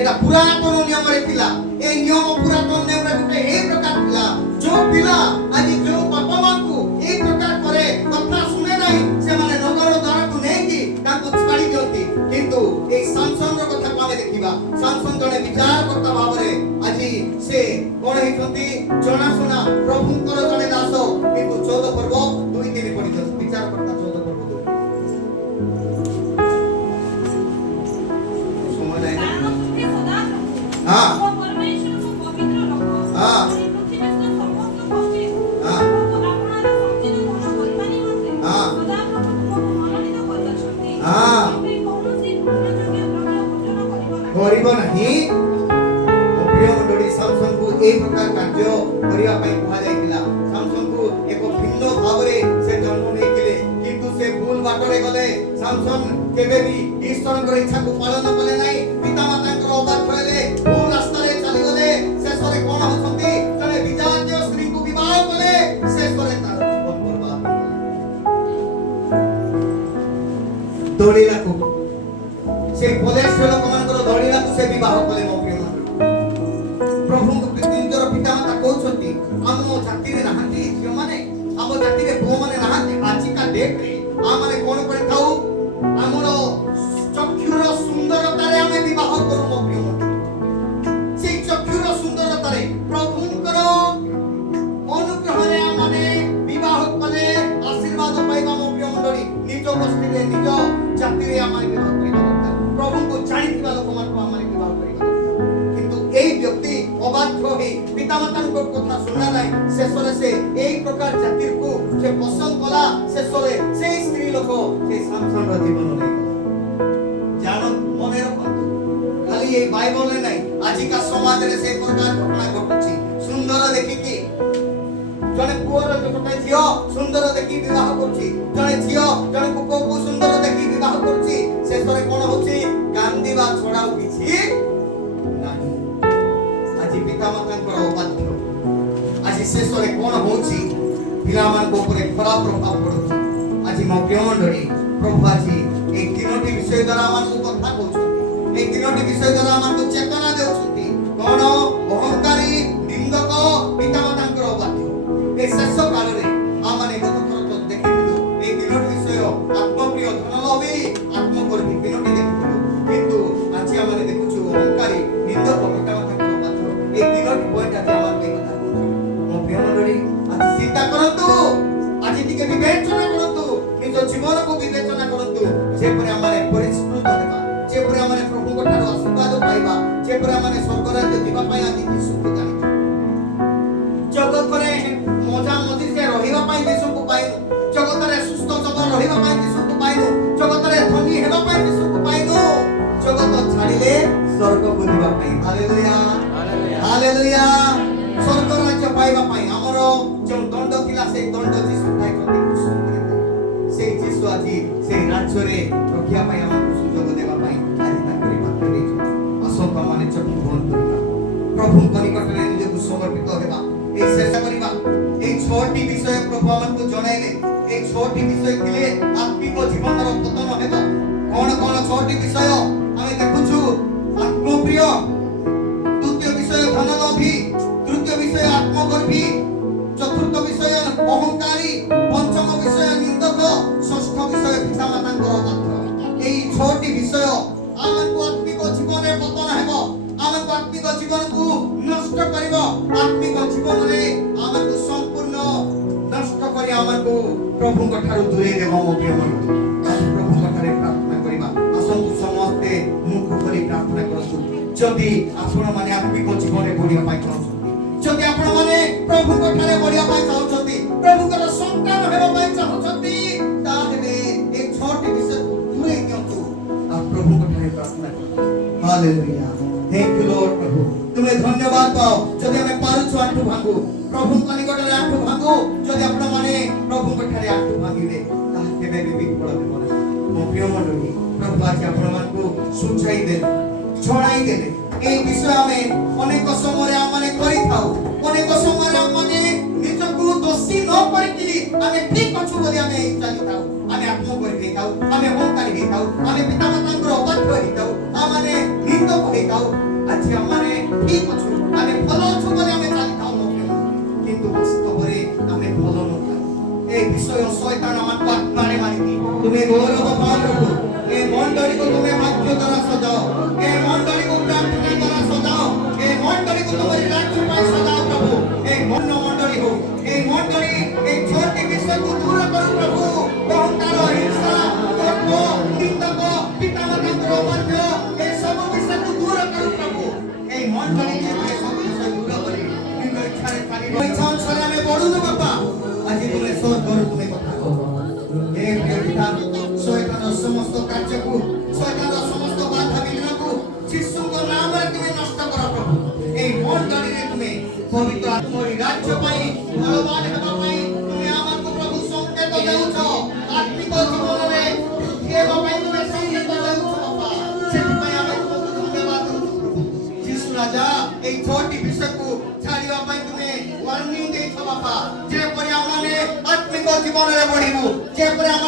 ଏଟା ପୁରାତନ ନିୟମରେ ଥିଲା। এই নিয়ম পুরাতন নিয়মରେ ଗୋଟେ এই ପ୍ରକାର ଥିଲା। ଯୋଉ ପିଲା ଆଜି ଯୋଉ ବାପା ମାଙ୍କୁ এই ପ୍ରକାର କରେ, କଥା ଶୁଣେ ନାହିଁ, ସେମାନେ ନଗର ଦ୍ୱାରକୁ ନେଇକି ତାଙ୍କୁ ଛାଡ଼ି ଦିଅନ୍ତି। କିନ୍ତୁ এই ସାମସନର କଥାକୁ ଆମେ ଦେଖିବା। ସାମସନ ଜଣେ ବିଚାରକର୍ତ୍ତା ଭାବରେ सामसन केबे भी ईश्वरଙ୍କର इच्छाକୁ ପାଳନ କଲେ ନାହିଁ ପିତାମାତାଙ୍କର ଅବାଧ୍ୟ ହେଲେ ଭୁଲ ରାସ୍ତାରେ ଚାଲିଗଲେ ଶେଷରେ କ'ଣ ହଉଛନ୍ତି ଜଣେ ବିଜାତୀୟ ସ୍ତ୍ରୀଙ୍କୁ ବିବାହ କଲେ ଶେଷରେ ତାର ଜୀବନ ବର୍ବାଦ ଦଳିଲାକୁ ସେ ପଲେଶ ଲୋକମାନଙ୍କର ଦଳିଲାକୁ ସେ ବିବାହ କଲେ ମୋ ପ୍ରିୟ ପ୍ରଭୁଙ୍କ ନିଜର ପିତାମାତା କହୁଛନ୍ତି ଆମ ଜାତିରେ ନାହାନ୍ତି ଝିଅମାନେ ଆମ ଜାତିରେ ପୁଅମାନେ ନାହାନ୍ତି ଆଜିକା ଡେଟରେ ଆମେ କ'ଣ କରିଥାଉ ଆମର ଚକ୍ଷୁର ସୁନ୍ଦରତାରେ ଆମେ ବିବାହ କରୁ ମୋ ପ୍ରିୟ ସେଇ ଚକ୍ଷୁର ସୁନ୍ଦରତାରେ ପ୍ରଭୁଙ୍କର ଅନୁଗ୍ରହରେ ଆମେ ବିବାହ କଲେ ଆଶୀର୍ବାଦ ପାଇବା ମୋ ପ୍ରିୟ ମଣ୍ଡଳୀ ନିଜ ଗୋଷ୍ଠୀରେ ନିଜ ଜାତିରେ ଆମେ ବିବାହ କରିବା ଦରକାର ପ୍ରଭୁଙ୍କୁ ଜାଣିଥିବା ଲୋକମାନଙ୍କୁ ଆମେ ବିବାହ କରିବା କିନ୍ତୁ এই ବ୍ୟକ୍ତି ଅବାଧ୍ୟ ହୋଇ ପିତାମାତାଙ୍କ କଥା ଶୁଣିଲା ନାହିଁ ଶେଷରେ ସେ এই ପ୍ରକାର ଜାତିକୁ ସେ ପସନ୍ଦ କଲା ଶେଷରେ ସେଇ ସ୍ତ୍ରୀ ଲୋକ ସେ ସାମସନର ଜୀବନ ନେଇଗଲା ଜାଣ ମନେ ରଖନ୍ତୁ ଖାଲି এই ବାଇବଲରେ ନାହିଁ ଆଜିକା ସମାଜରେ ସେ ପ୍ରକାର ଘଟଣା ଘଟୁଛି ସୁନ୍ଦର ଦେଖିକି ଜଣେ ପୁଅର ଗୋଟେ ଝିଅ ସୁନ୍ଦର ଦେଖି ବିବାହ କରୁଛି ଜଣେ ଝିଅ ଜଣେ ପୁଅକୁ ସୁନ୍ଦର ଦେଖି ବିବାହ କରୁଛି ଶେଷରେ କ'ଣ ହଉଛି କାନ୍ଦିବା ଛଡା ଆଉ କିଛି ନାହିଁ ଆଜି ପିତାମାତାଙ୍କର ଅବାଧ୍ୟ ଆଜି ଶେଷରେ କ'ଣ ହଉଛି ପିଲାମାନଙ୍କ ଉପରେ ଖରାପ ପ୍ରଭାବ ପଡୁଛି ଆଜି ମୋ ପ୍ରିୟ ମଣ୍ଡଳୀ ପ୍ରଭୁ ଆଜି এই ତିନୋଟି ବିଷୟ ଦ୍ୱାରା ଆମକୁ କଥା କହୁଛନ୍ତି এই ତିନୋଟି ବିଷୟ ଦ୍ୱାରା ଆମକୁ ଚେତନା ଦେଉଛନ୍ତି କ'ଣ ଅହଙ୍କାରୀ ନିନ୍ଦକ ପିତାମାତାଙ୍କର ଅବାଧ୍ୟ এই ଶେଷ କାଳରେ ଆମେ ଗତ ଥର ତ ଦେଖିଥିଲୁ এই ତିନୋଟି ବିଷୟ ଆତ୍ମପ୍ରିୟ ଧନଲୋଭୀ ଆତ୍ମଗର୍ଭୀ ତିନୋଟି ଦେଖିଥିଲୁ କିନ୍ତୁ ଆଜି ଆମେ ଦେଖୁଛୁ ଅହଙ୍କାରୀ ନିନ୍ଦକ ପିତାମାତାଙ୍କର ଅବାଧ୍ୟ এই ତିନୋଟି ପଏଣ୍ଟ ଆଜି ଆମେ କଥା କହୁଛୁ ମୋ ପ୍ରିୟ ମଣ୍ଡଳୀ ଆଜି ଚିନ୍ତା କରନ୍ତୁ ଆଜି ଟିକେ ବିବେଚନା କରନ୍ତୁ ନିଜ ଜୀବନକୁ ବିବେଚନା କରନ୍ତୁ ଯେପରି ଆମେ ପରିଷ୍କୃତ ହେବା ଯେପରି ଆମେ ପ୍ରଭୁଙ୍କ ଠାରୁ ଆଶୀର୍ବାଦ ପାଇବା ଯେପରି ଆମେ ସ୍ୱର୍ଗ ରାଜ୍ୟ ଯିବା ପାଇଁ ଆଜି ଯୀଶୁଙ୍କୁ ଜାଣିବା ଜଗତରେ ମଜା ମଜିରେ ରହିବା ପାଇଁ ଯୀଶୁଙ୍କୁ ପାଇନୁ ଜଗତରେ ସୁସ୍ଥ ସବଳ ରହିବା ପାଇଁ ଯୀଶୁଙ୍କୁ ପାଇନୁ ଜଗତରେ ଧନୀ ହେବା ପାଇଁ ଯୀଶୁଙ୍କୁ ପାଇନୁ ଜଗତ ଛାଡ଼ିଲେ ସ୍ୱର୍ଗକୁ ଯିବା ପାଇଁ ହାଲେଲୁୟା ହାଲେଲୁୟା ସ୍ୱର୍ଗ ରାଜ୍ୟ ପାଇବା ପାଇଁ ଆମର ଯେଉଁ ଦଣ୍ଡ ଥିଲା ସେଇ ଦଣ୍ଡ ଯୀଶୁ ଖାଇଛନ୍ତି ସେଇ ଯୀଶୁ ଆଜି ସେଇ ରାଜ୍ୟରେ ରଖିବା ପାଇଁ ଆମକୁ ସୁଯୋଗ ଦେବା ପାଇଁ ଆଜି ତାଙ୍କରି ପାଖରେ ଦେଇଛନ୍ତି ଆସନ୍ତୁ ଆମେ ଚକ୍ଷୁ ବନ୍ଦ କରିବା ପ୍ରଭୁଙ୍କ ନିକଟରେ ନିଜକୁ ସମର୍ପିତ ହେବା এই চেষ্টা করিবা এই 6টি বিষয় প্রভু আমাকে জଣାইলে এই 6টি বিষয় ଥିଲେ আত্মিক জীবনର পতন ହେବ কোন কোন 6টি বিষয় আমি দেখুଛୁ আত্মপ্রিয় দ্বিতীয় বিষয় ধনলোভী তৃতীয় বিষয় আত্মগর্ভী চতুর্থ বিষয় অহংকারী পঞ্চম বিষয় নিন্দক ষষ্ঠ বিষয় পিতামাতাଙ୍କର অবাধ্য এই 6টি বিষয় ଆମକୁ ଆତ୍ମିକ ଜୀବନରେ ପତନ ହେବ ଆମକୁ ଆତ୍ମିକ ଜୀବନକୁ ନଷ୍ଟ କରିବ ଆତ୍ମିକ ଜୀବନରେ ଆମକୁ ସମ୍ପୂର୍ଣ୍ଣ ନଷ୍ଟ କରି ଆମକୁ ପ୍ରଭୁଙ୍କ ଠାରୁ ଦୂରେଇ ଦେବ ମୋ ପ୍ରିୟ ବନ୍ଧୁ ପ୍ରଭୁଙ୍କ ଠାରେ ପ୍ରାର୍ଥନା କରିବା ଆସନ୍ତୁ ସମସ୍ତେ ମୁଖ କରି ପ୍ରାର୍ଥନା କରନ୍ତୁ ଯଦି ଆପଣମାନେ ଆତ୍ମିକ ଜୀବନରେ ବଢ଼ିବା ପାଇଁ ଚାହୁଁଛନ୍ତି ଯଦି ଆପଣମାନେ ପ୍ରଭୁଙ୍କ ଠାରେ ବଢ଼ିବା ପାଇଁ ଚାହୁଁଛନ୍ତି ପ୍ରଭୁଙ୍କର ସନ୍ତାନ ହେବା ପାଇଁ ଚାହୁଁଛନ୍ତି ତାହେଲେ এই 6ଟି ବିଷୟକୁ ଦୂରେଇ ଦିଅନ୍ତୁ ଆଉ ପ୍ରଭୁଙ୍କ ଠାରେ ପ୍ରାର୍ଥନା କରନ୍ତୁ ହାଲେଲୁୟା Thank you Lord प्रभु तुम्हें धन्यवाद पाओ जदि हमें पारुछु आंठु भांगु प्रभु को निकटरे आंठु भांगु जदि आपण माने प्रभु को ठारे आंठु भांगिबे ता केबे भी विफल हेबो ना मो प्रिय मंडली प्रभु आज आपण मानकु सुझाई दे छणाई देले ए विषय हमें अनेक समय हमने करि थाउ अनेक समय हमने निजको दोषी न करिकि हमें ठीक अछु बोली हमें चली थाउ हमें आत्म करि थाउ हमें अहंकारी हे थाउ हमें पितामातांकर अबाध्य हे थाउ हमने निंदक हे थाउ आज हमने ठीक अछु हमें भलो अछु बोली हमें चली थाउ किंतु वास्तव रे हमें भलो न थाउ ए विषय शैतान हमन आत्मारे मारिति तुम्हें गौरव पाओ प्रभु ए मंडली को तुम्हें भाग्य द्वारा सजाओ ए मंडली को प्रार्थना द्वारा सजाओ ए मंडली को तुम्हारी राज्य पर सजाओ प्रभु ए मंडली हो ए मंडली एक छोटी विषय को दूर करो प्रभु अहंकार हिंसा क्रोध निंदक पितामातांकर अबाध्य ए सब विषय को दूर करो प्रभु ए मंडली के सब विषय दूर करी निज इच्छारे खाली इच्छा अनुसार हमें बढ़ुनु बाबा आज तुम्हें सोच करो तुम्हें कथा कहो हे प्रिय पिता शैतान समस्त कार्य को शैतान समस्त बाधा विघ्न को यीशु को नाम रे तुम्हें नष्ट करो प्रभु ए मंडली रे तुम्हें पवित्र आत्मारी राज्य पाई बलवान हेबा पाई तुम्हें हमको प्रभु संकेत देउछो आत्मिक जीवन रे ୱାର୍ଣ୍ଣିଂ ଦେଇଛ ବାପା ଯେପରି ଆମମାନେ ଆତ୍ମିକ ଜୀବନରେ ବଢିବୁ ଯେପରି ଆମ